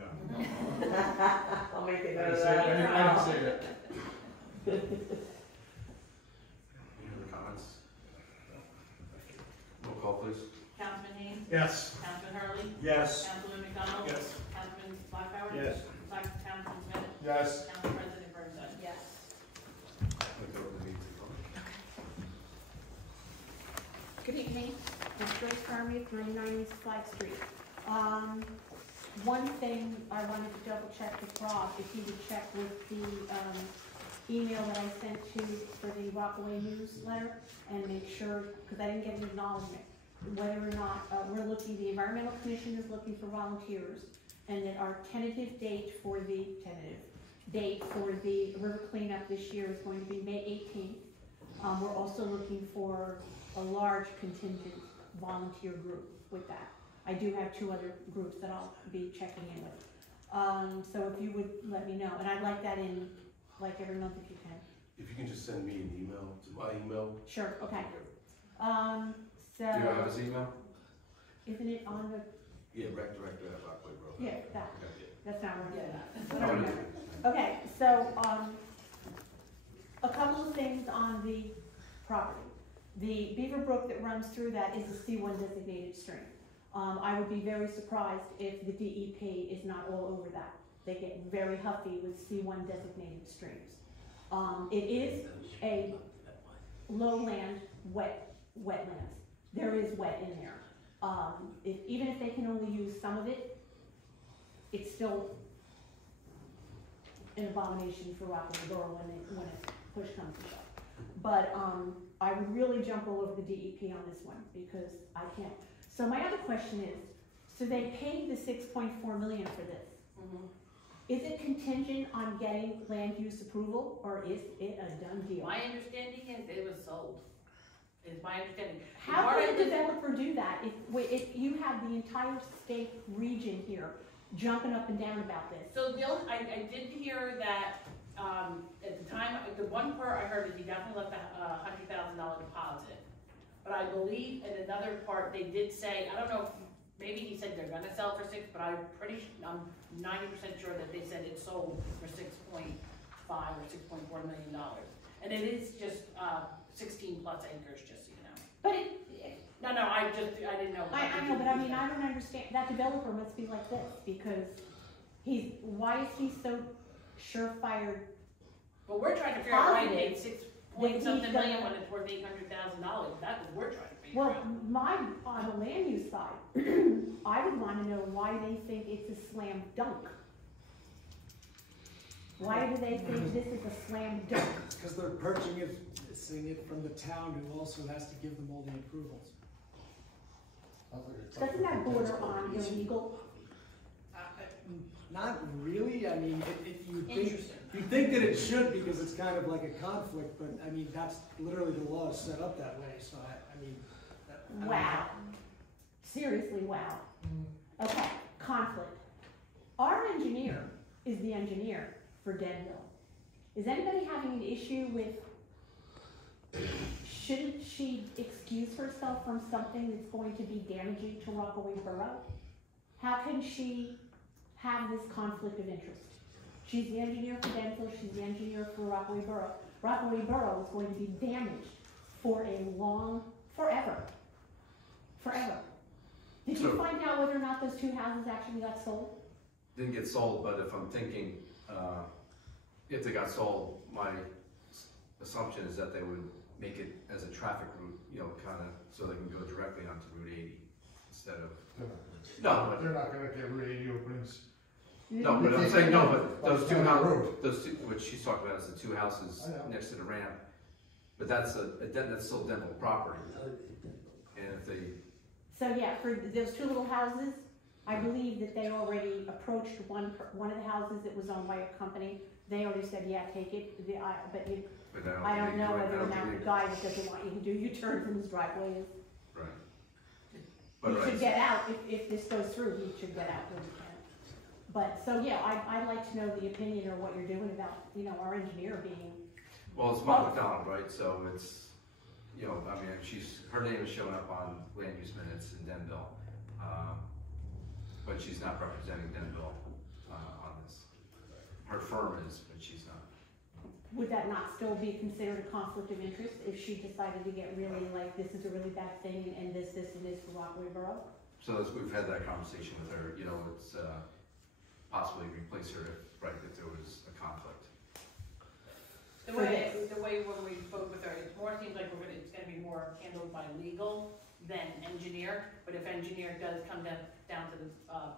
I'll make a I note didn't of say, that. I didn't say that. Any other comments? Roll call, please. Councilman Haynes? Yes. Councilman Hurley? Yes. Councilman McDonald? Yes. Councilman Blackfire? Yes. Councilman Smith? Yes. Council President Burnside? Yes. Look over the meeting. Good evening, it's Grace Army, 39 East Flag Street. One thing I wanted to double check with Rob, if he would check with the, email that I sent to, for the Rockaway newsletter, and make sure, because I didn't get an acknowledgement, whether or not, the Environmental Commission is looking for volunteers, and that our tentative date for the river cleanup this year is going to be May 18th. We're also looking for a large contingent volunteer group with that. I do have 2 other groups that I'll be checking in with. So if you would let me know, and I'd like that in like every month if you can. If you can just send me an email to my email. Sure, okay. Do you have his email? Isn't it on the, Yeah, rec director at Rockaway Borough. yeah, that, Okay, that's not where Yeah. I remember. Okay, so, a couple of things on the property. The Beaver Brook that runs through that is a C1 designated stream. I would be very surprised if the DEP is not all over that. They get very huffy with C1 designated streams. It is a lowland wetlands. There is wet in there. Even if they can only use some of it, it's still an abomination for Rockaway Borough when push comes to shove. But I would really jump all over the DEP on this one because I can't. So my other question is, so they paid the $6.4 million for this. Mhm. Is it contingent on getting land use approval, or is it a done deal? My understanding is it was sold, is my understanding. How Part can of a the- developer do that if you have the entire state region here jumping up and down about this? So I did hear that, at the time, the one part I heard is he definitely left a $100,000 deposit. But I believe in another part, they did say, I don't know if, maybe he said they're gonna sell for 6, but I'm 90% sure that they said it sold for 6.5 or $6.4 million. And it is just, 16 plus acres, just so you know. But No, I didn't know. I know, but I mean, I don't understand, that developer must be like this, because why is he so surefire? But we're trying to figure out why he paid Positive. 6 point That something he's million gonna- when it's worth $800,000. That's what we're trying to figure Well, out. on the land use side, I would wanna know why they think it's a slam dunk. Why do they think this is a slam dunk? Because they're purchasing it from the town who also has to give them all the approvals. Doesn't that border on illegal? Not really, I mean, if you think, Interesting. you think that it should because it's kind of like a conflict, but I mean, that's literally the law is set up that way, so I mean. I don't Wow. Seriously, wow. Okay, conflict. Our engineer is the engineer for Denville. Is anybody having an issue with, shouldn't she excuse herself from something that's going to be damaging to Rockaway Borough? How can she have this conflict of interest? She's the engineer for Denville, she's the engineer for Rockaway Borough. Rockaway Borough is going to be damaged for a long, forever. Did you find out whether or not those two houses actually got sold? Didn't get sold, but if I'm thinking, if they got sold, my assumption is that they would make it as a traffic route, you know, kind of, so they can go directly onto Route 80 instead of. They're not gonna get Route 80 openings. No, but I'm saying, no, but those two houses, what she's talking about is the two houses next to the ramp. But that's that's still Dental property. And if they. So yeah, for those two little houses, I believe that they already approached one of the houses that was owned by a company. They already said, yeah, take it, I don't know whether or not the guy that doesn't want you to do U-turns in his driveway is. Right. You should get out, if this goes through, you should get out when you can. But, so yeah, I'd like to know the opinion or what you're doing about, you know, our engineer being. Well, it's Mark McDonald, right, so it's, you know, I mean, her name is showing up on land use minutes in Denville. But she's not representing Denville, on this. Her firm is, but she's not. Would that not still be considered a conflict of interest if she decided to get really like, this is a really bad thing and this and this for Rockaway Borough? So we've had that conversation with her, you know, it's, possibly replace her if there was a conflict. The way when we spoke with her, it more seems like it's gonna be more handled by legal than engineer, but if engineer does come down to the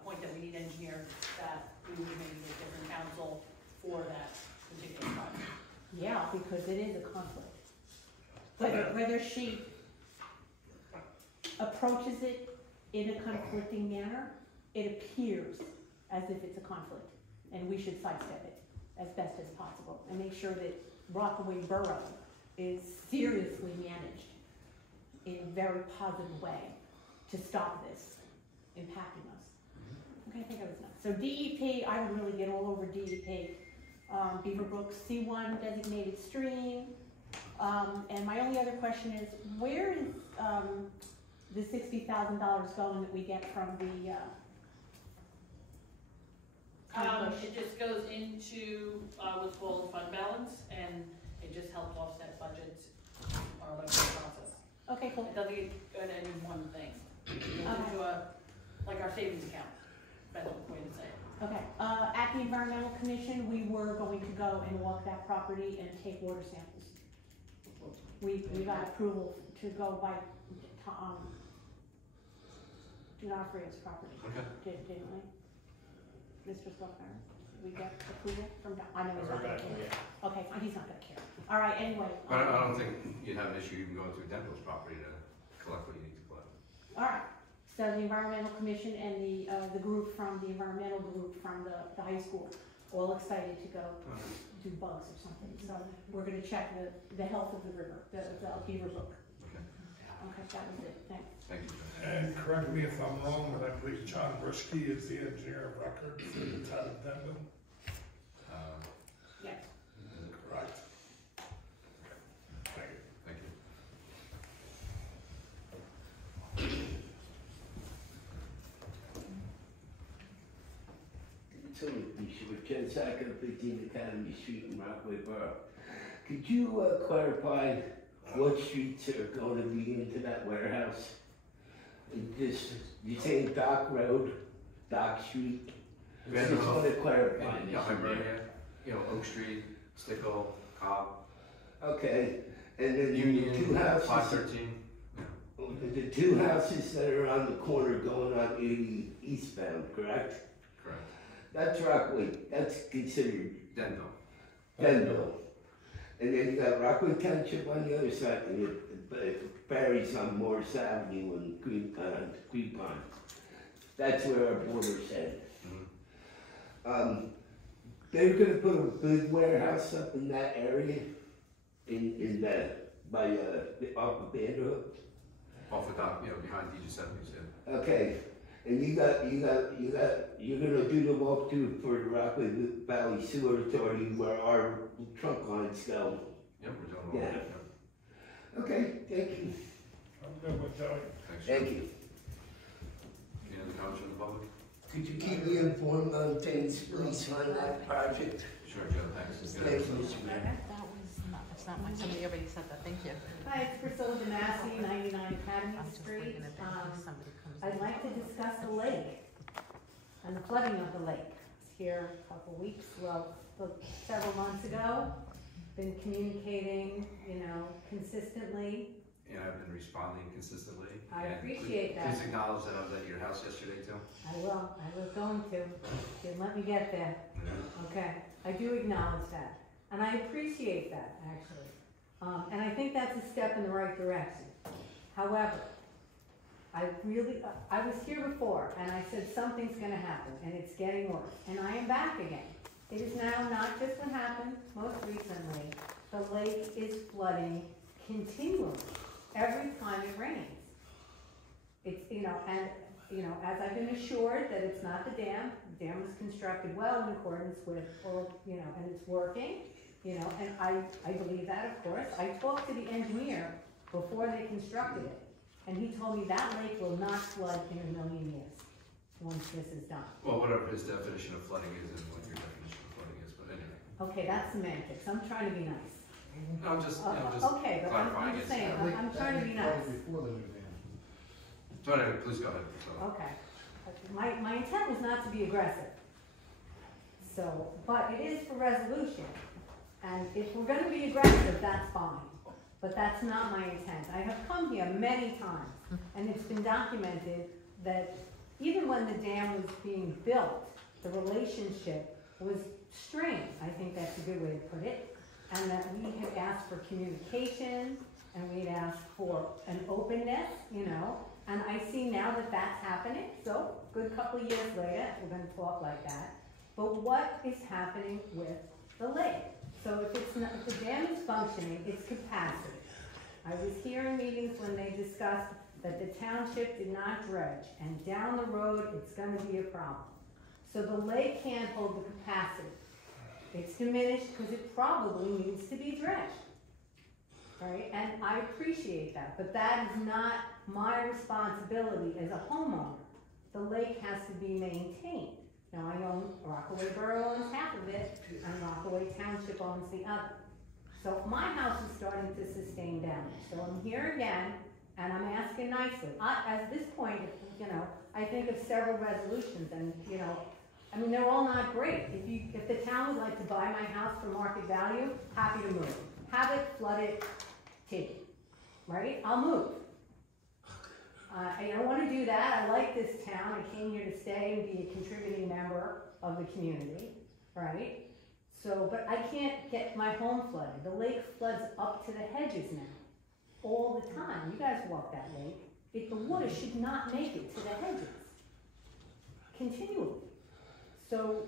point that we need engineer, that we would maybe get different counsel for that particular project. Yeah, because it is a conflict. Whether she approaches it in a conflicting manner, it appears as if it's a conflict, and we should sidestep it as best as possible and make sure that Rockaway Borough is seriously managed in a very positive way to stop this impacting us. Okay, I think I was done. So DEP, I would really get all over DEP. Beaverbrook C1 designated stream. And my only other question is, where is the $60,000 going that we get from the it just goes into what's called fund balance, and it just helps offset budgets or budget process. Okay, cool. It doesn't go to any one thing. It goes into like our savings account. That's the way to say it. Okay. At the Environmental Commission, we were going to go and walk that property and take water samples. We got approval to go by D'Onofrio's property. Okay. Didn't we? Mr. Swafford, we got approval from, I know he's not gonna care. Okay, fine, he's not gonna care. All right, anyway. I don't think you'd have an issue even going through Denville's property to collect what you need to collect. All right, so the Environmental Commission and the group from, the environmental group from the high school, all excited to go do bugs or something. So we're gonna check the health of the river, the Beaverbrook. Okay. Okay, that was it, thanks. Thank you. And correct me if I'm wrong, but I believe John Rushkey is the engineer of record for the town of Denville. Yes. Correct. Thank you. Thank you. So, with Ken Sacker, 15 Academy Street in Rockaway Borough. Could you clarify what streets are going to be into that warehouse? You say Dock Road, Dock Street? I just want to clarify this. You know, Oak Street, Stickle, Cobb. Okay, and then Union, the two houses. 513. The two houses that are on the corner going on 80 eastbound, correct? Correct. That's Rockaway, that's considered Denville. Denville. And then you got Rockaway Township on the other side, and it varies on Morris Avenue and Green Pond. That's where our border's headed. They're gonna put a big warehouse up in that area, off of Vanderhook. Off the dock, you know, behind DJ70s, yeah. Okay, and you're gonna do the walkthrough for the Rockaway Valley Sewer Authority where our trunk lines go. Yep, we're doing all that. Yeah. Okay, thank you. I'm good with Joey. Thanks. Thank you. Any other comments from the public? Could you keep me informed on things, please, on that project? Sure, Joe, thanks. Thank you, Mr. Mayor. That's not mine, somebody already said that, thank you. Hi, it's Priscilla DeMasi, 99 Academy Street. I'd like to discuss the lake and the flooding of the lake. I was here a couple weeks, several months ago. Been communicating, consistently. And I've been responding consistently. I And appreciate that. Please acknowledge that I was at your house yesterday too. I will. I was going to. Didn't let me get there. Okay. I do acknowledge that. And I appreciate that, actually. And I think that's a step in the right direction. However, I was here before, and I said something's going to happen, and it's getting worse. And I am back again. It is now not just what happened most recently. The lake is flooding continually every time it rains. It's, as I've been assured that it's not the dam was constructed well in accordance with, and it's working, and I believe that, of course. I talked to the engineer before they constructed it, and he told me that lake will not flood in a million years once this is done. Well, whatever his definition of flooding is and what your definition of flooding is, but anyway. Okay, that's semantics. I'm trying to be nice. No, I'm just, okay, but I'm just saying, I'm trying to be nice. Before the new dam. So anyway, please go ahead. So. Okay. My intent was not to be aggressive. So, but it is for resolution. And if we're going to be aggressive, that's fine. But that's not my intent. I have come here many times, and it's been documented that even when the dam was being built, the relationship was strained. I think that's a good way to put it. And that we had asked for communication, and we had asked for an openness, and I see now that that's happening. So, good couple of years later, we're going to talk like that. But what is happening with the lake? So if the dam is functioning, it's capacity. I was here in meetings when they discussed that the township did not dredge, and down the road, it's going to be a problem. So the lake can't hold the capacity. It's diminished because it probably needs to be dredged. Right? And I appreciate that, but that is not my responsibility as a homeowner. The lake has to be maintained. Now I own, Rockaway Borough owns half of it, and Rockaway Township owns the other. So my house is starting to sustain damage. So I'm here again, and I'm asking nicely. At this point, I think of several resolutions, and they're all not great. If the town would like to buy my house for market value, happy to move. Have it, flood it, take it. Right? I'll move. I don't want to do that. I like this town. I came here to stay and be a contributing member of the community, right? So, but I can't get my home flooded. The lake floods up to the hedges now, all the time. You guys walk that lake. The water should not make it to the hedges, continually. So,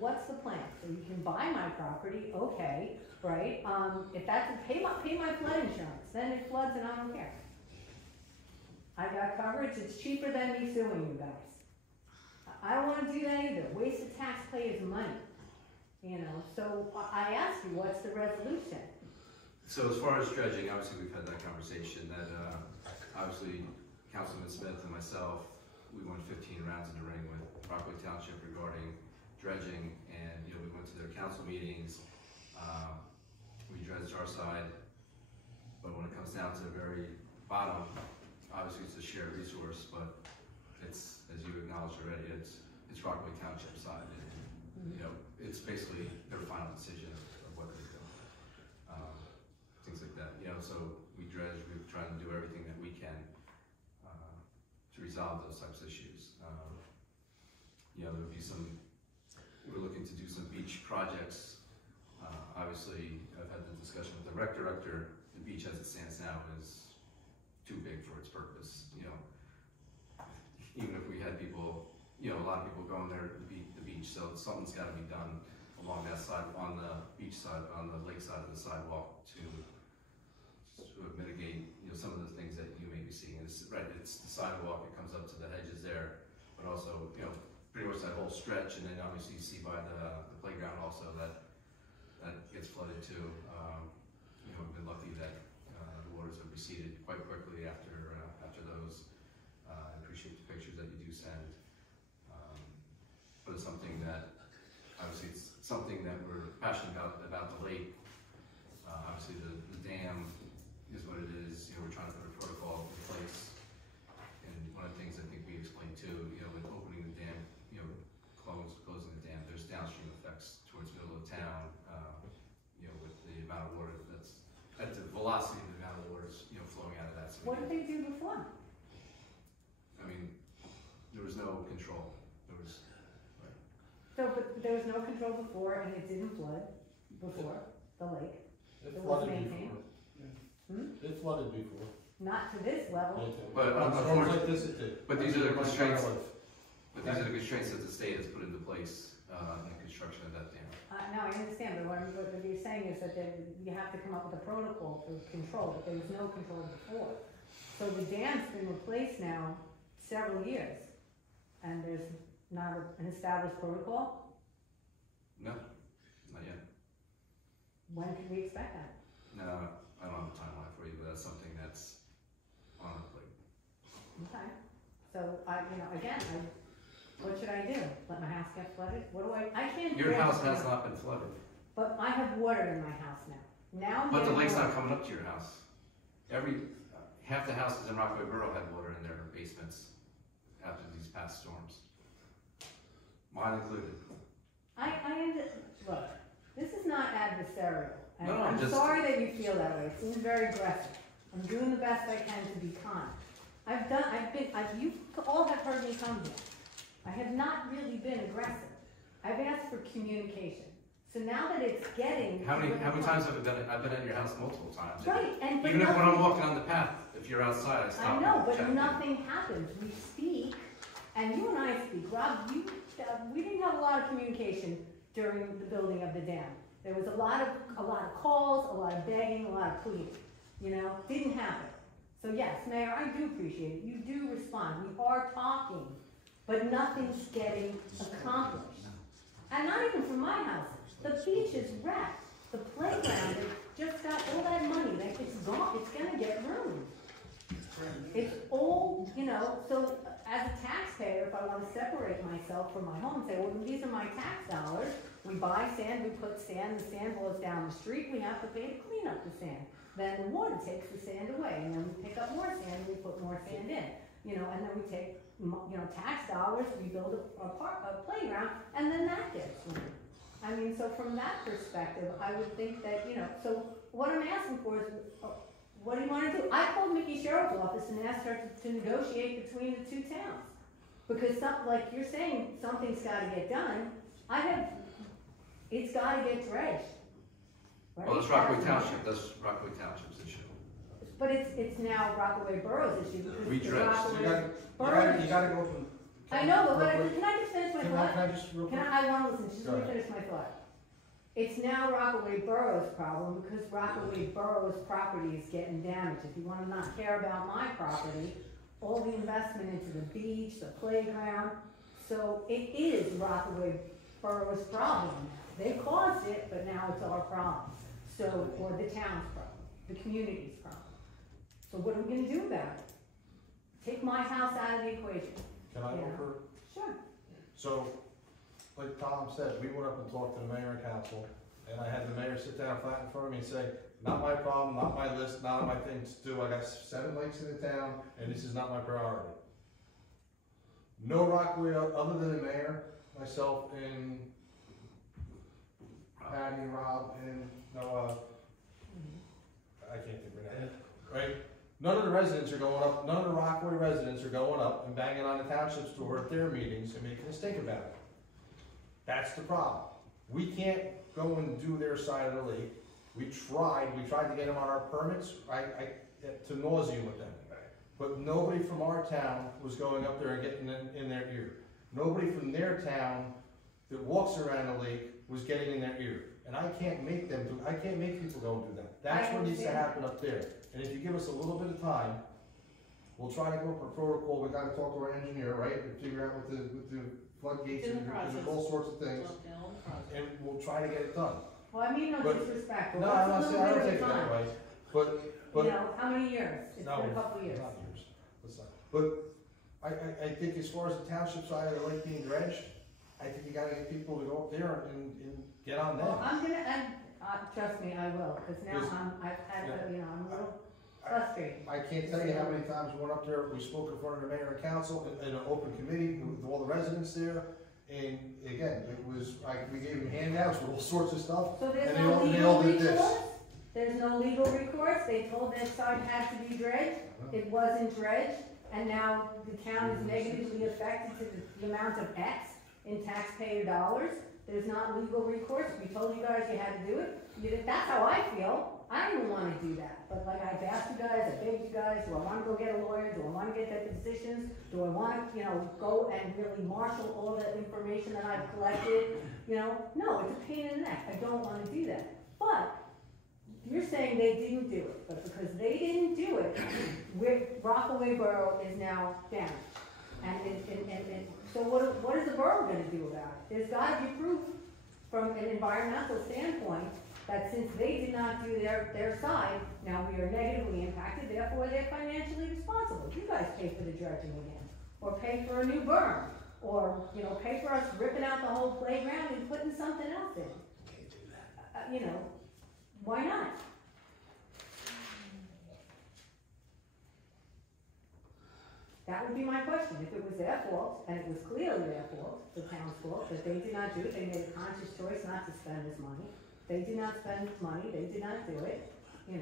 what's the plan? So you can buy my property, okay, right? If that's, pay my flood insurance, then it floods and I don't care. I got coverage, it's cheaper than me suing you guys. I don't want to do that either, waste of taxpayers' money. So I asked you, what's the resolution? So as far as dredging, obviously we've had that conversation that obviously Councilman Smith and myself, we went 15 rounds in the ring with Rockaway Township regarding dredging, and we went to their council meetings, we dredged our side, but when it comes down to the very bottom, obviously it's a shared resource, but it's, as you acknowledged already, it's Rockaway Township side, and it's basically their final decision of what they do, things like that. So we dredge, we're trying to do everything that we can to resolve those types of issues. There would be we're looking to do some beach projects. Obviously, I've had the discussion with the rec director. The beach as it stands now is too big for its purpose. Even if we had people, a lot of people going there to the beach, so something's got to be done along that side, on the beach side, on the lake side of the sidewalk to mitigate, some of the things that you may be seeing. It's the sidewalk, it comes up to the hedges there, but also, pretty much that whole stretch, and then obviously you see by the playground also that gets flooded too. We've been lucky that the waters have receded quite quickly after those. I appreciate the pictures that you do send. But it's something that, obviously it's something that we're passionate about the lake. Obviously the dam is what it is. We're trying to put a protocol in place. And when I there was no control before, and it didn't flood before, the lake. It It was flooded maintained. before. It flooded before. Not to this level. But On storms like this, it did. But these are the My constraints. entire life. But these are the constraints that the state has put into place in the construction of that dam. No, I understand, but what you're saying is that you have to come up with a protocol for control, but there was no control before. So the dam's been replaced now several years, and there's not an established protocol? No, not yet. When can we expect that? No, I don't have a timeline for you, but that's something that's on our plate. Okay, so what should I do? Let my house get flooded? What do I can't. Your house has not been flooded. But I have water in my house now. Now I'm But the getting lake's water. not coming up to your house. Half the houses in Rockaway Borough had water in their basements after these past storms. Mine included. Look, this is not adversarial. And No, I'm just- sorry that you feel that way. It seems very aggressive. I'm doing the best I can to be kind. You all have heard me come here. I have not really been aggressive. I've asked for communication. So now that it's getting. How many times have I been? I've been at your house multiple times. Right, and but even if when I'm nothing- walking on the path, if you're outside, I stop. I know, and but check. nothing happens. We speak, and you and I speak. Rob, we didn't have a lot of communication during the building of the dam. There was a lot of calls, a lot of begging, a lot of pleading. Didn't happen. So yes, Mayor, I do appreciate it. You do respond. We are talking, but nothing's getting accomplished. And not even from my house. The beach is wrecked. The playground, it just got all that money. It's gone. It's gonna get ruined. It's old, so as a taxpayer, if I want to separate myself from my home and say, well, these are my tax dollars, we buy sand, we put sand, the sand blows down the street, we have to pay to clean up the sand. Then the water takes the sand away, and then we pick up more sand, and we put more sand in. And then we take, tax dollars, we build a playground, and then that gets ruined. So from that perspective, I would think that, so what I'm asking for is, what do you want to do? I called Mickey Sherrill's office and asked her to negotiate between the two towns. Because like you're saying, something's got to get done. It's got to get dredged. Right? Well, it's Rockaway Township. That's Rockaway Township's issue. But it's now Rockaway Borough's issue because the Redredged. Rockaway You gotta go from. I know, but can I just finish my thought? Can I just real quick? I want to listen, just Go let me ahead. finish my thought. It's now Rockaway Borough's problem because Rockaway Borough's property is getting damaged. If you want to not care about my property, all the investment into the beach, the playground, so it is Rockaway Borough's problem. They caused it, but now it's our problem. So, or the town's problem, the community's problem. So what are we gonna do about it? Take my house out of the equation. Can I offer? Sure. So, like Tom said, we went up and talked to the mayor and council, and I had the mayor sit down flat in front of me and say, not my problem, not my list, not my thing to do. I got 7 lakes in the town, and this is not my priority. No Rockaway, other than the mayor, myself, and Patty, Rob, and Noah, I can't think of her name, right? None of the residents are going up, none of the Rockaway residents are going up and banging on the township's door at their meetings and making us think about it. That's the problem. We can't go and do their side of the lake. We tried to get them on our permits, to nauseam with them. But nobody from our town was going up there and getting in their ear. Nobody from their town that walks around the lake was getting in their ear. And I can't make people go and do that. That's what needs to happen up there. And if you give us a little bit of time, we'll try to go up a protocol. We gotta talk to our engineer, right? And figure out with the floodgates and there's all sorts of things. And we'll try to get it done. Well, I mean no disrespect, but No, what's I'm a not little saying, I don't bit take of it that time? way. But How many years? It's No, been a couple years. not years. Let's not. But I think as far as the township side of the lake being dredged, I think you gotta get people to go up there and get on them. Well, I'm gonna, trust me, I will, because now I'm a little frustrated. I can't tell you how many times we went up there, we spoke in front of the mayor and council in an open committee with all the residents there. And again, it was, we gave them handouts with all sorts of stuff. So there's and no they legal all did this. recourse? There's no legal recourse? They told that side had to be dredged, it wasn't dredged, and now the town is negatively affected to the amount of X in taxpayer dollars there's not legal recourse. We told you guys you had to do it. That's how I feel. I don't even want to do that. But like I've asked you guys, I begged you guys, do I want to go get a lawyer? Do I want to get depositions? Do I want to, go and really marshal all that information that I've collected? No, it's a pain in the neck. I don't want to do that. But you're saying they didn't do it. But because they didn't do it, Rockaway Borough is now damaged. And so what is the borough going to do about it? There's got to be proof from an environmental standpoint that since they did not do their side, now we are negatively impacted, therefore they're financially responsible. You guys pay for the dredging again, or pay for a new berm, or pay for us ripping out the whole playground and putting something else in. Can't do that. Why not? That would be my question. If it was their fault, and it was clearly their fault, the town's fault, that they did not do it, they made a conscious choice not to spend this money. They did not spend money, they did not do it, and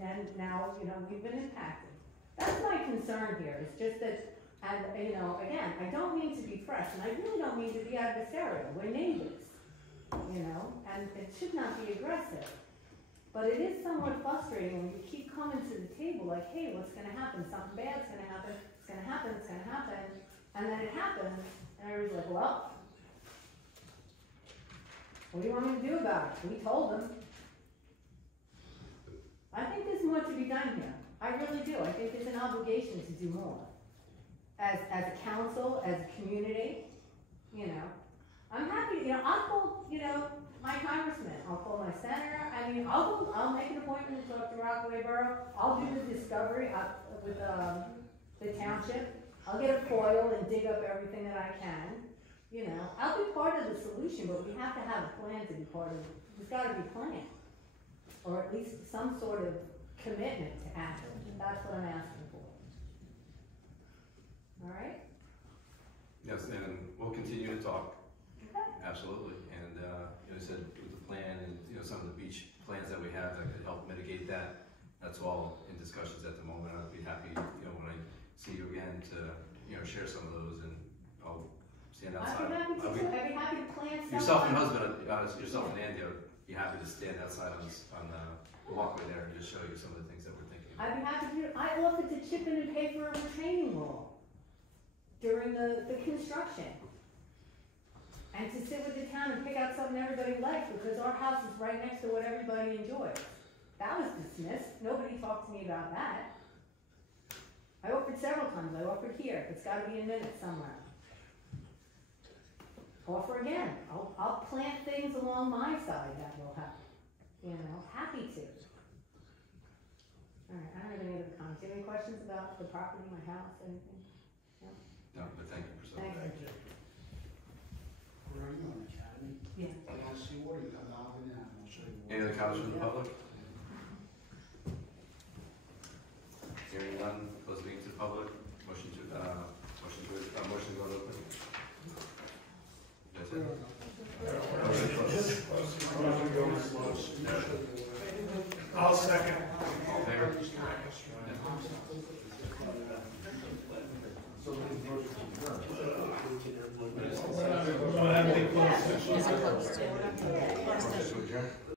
then now, we've been impacted. That's my concern here. It's just that, and again, I don't mean to be pressed, and I really don't mean to be adversarial. We're neighbors, and it should not be aggressive. But it is somewhat frustrating when you keep coming to the table like, hey, what's gonna happen? Something bad's gonna happen, it's gonna happen, it's gonna happen. And then it happens, and everybody's like, well, what do you want me to do about it? We told them. I think there's more to be done here. I really do. I think there's an obligation to do more. As a council, as a community, I'm happy, I'll call, my congressman, I'll call my senator, I'll make an appointment to talk to Rockaway Borough, I'll do the discovery with the township, I'll get a foil and dig up everything that I can, I'll be part of the solution, but we have to have a plan to be part of it. There's gotta be a plan, or at least some sort of commitment to action. That's what I'm asking for. All right? Yes, and we'll continue to talk. Absolutely, and I said with the plan and some of the beach plans that we have that could help mitigate that. That's all in discussions at the moment. I'd be happy, when I see you again to share some of those, and I'll stand outside. I'd be happy to plan stuff. Yourself and husband, yourself and Andy, would be happy to stand outside on the walkway there and just show you some of the things that we're thinking about. I'd be happy to do it. I offered to chip in and pay for a retaining wall during the construction. And to sit with the town and pick out something everybody likes, because our house is right next to what everybody enjoys. That was dismissed. Nobody talked to me about that. I offered several times. I offered here. It's got to be in minutes somewhere. Offer again. I'll plant things along my side that will help. Happy to. All right. I don't have any other comments. Do you have any questions about the property, my house, anything? No, but thank you for something. Thank you. Where are you on Academy? Yeah. I'll see water, you come out in and I'll show you. Any other comments from the public? Hearing none, close the meeting to the public. Motion to go to open. That's it. I'll second. All in favor? We'll have the closed session. Motion to adjourn.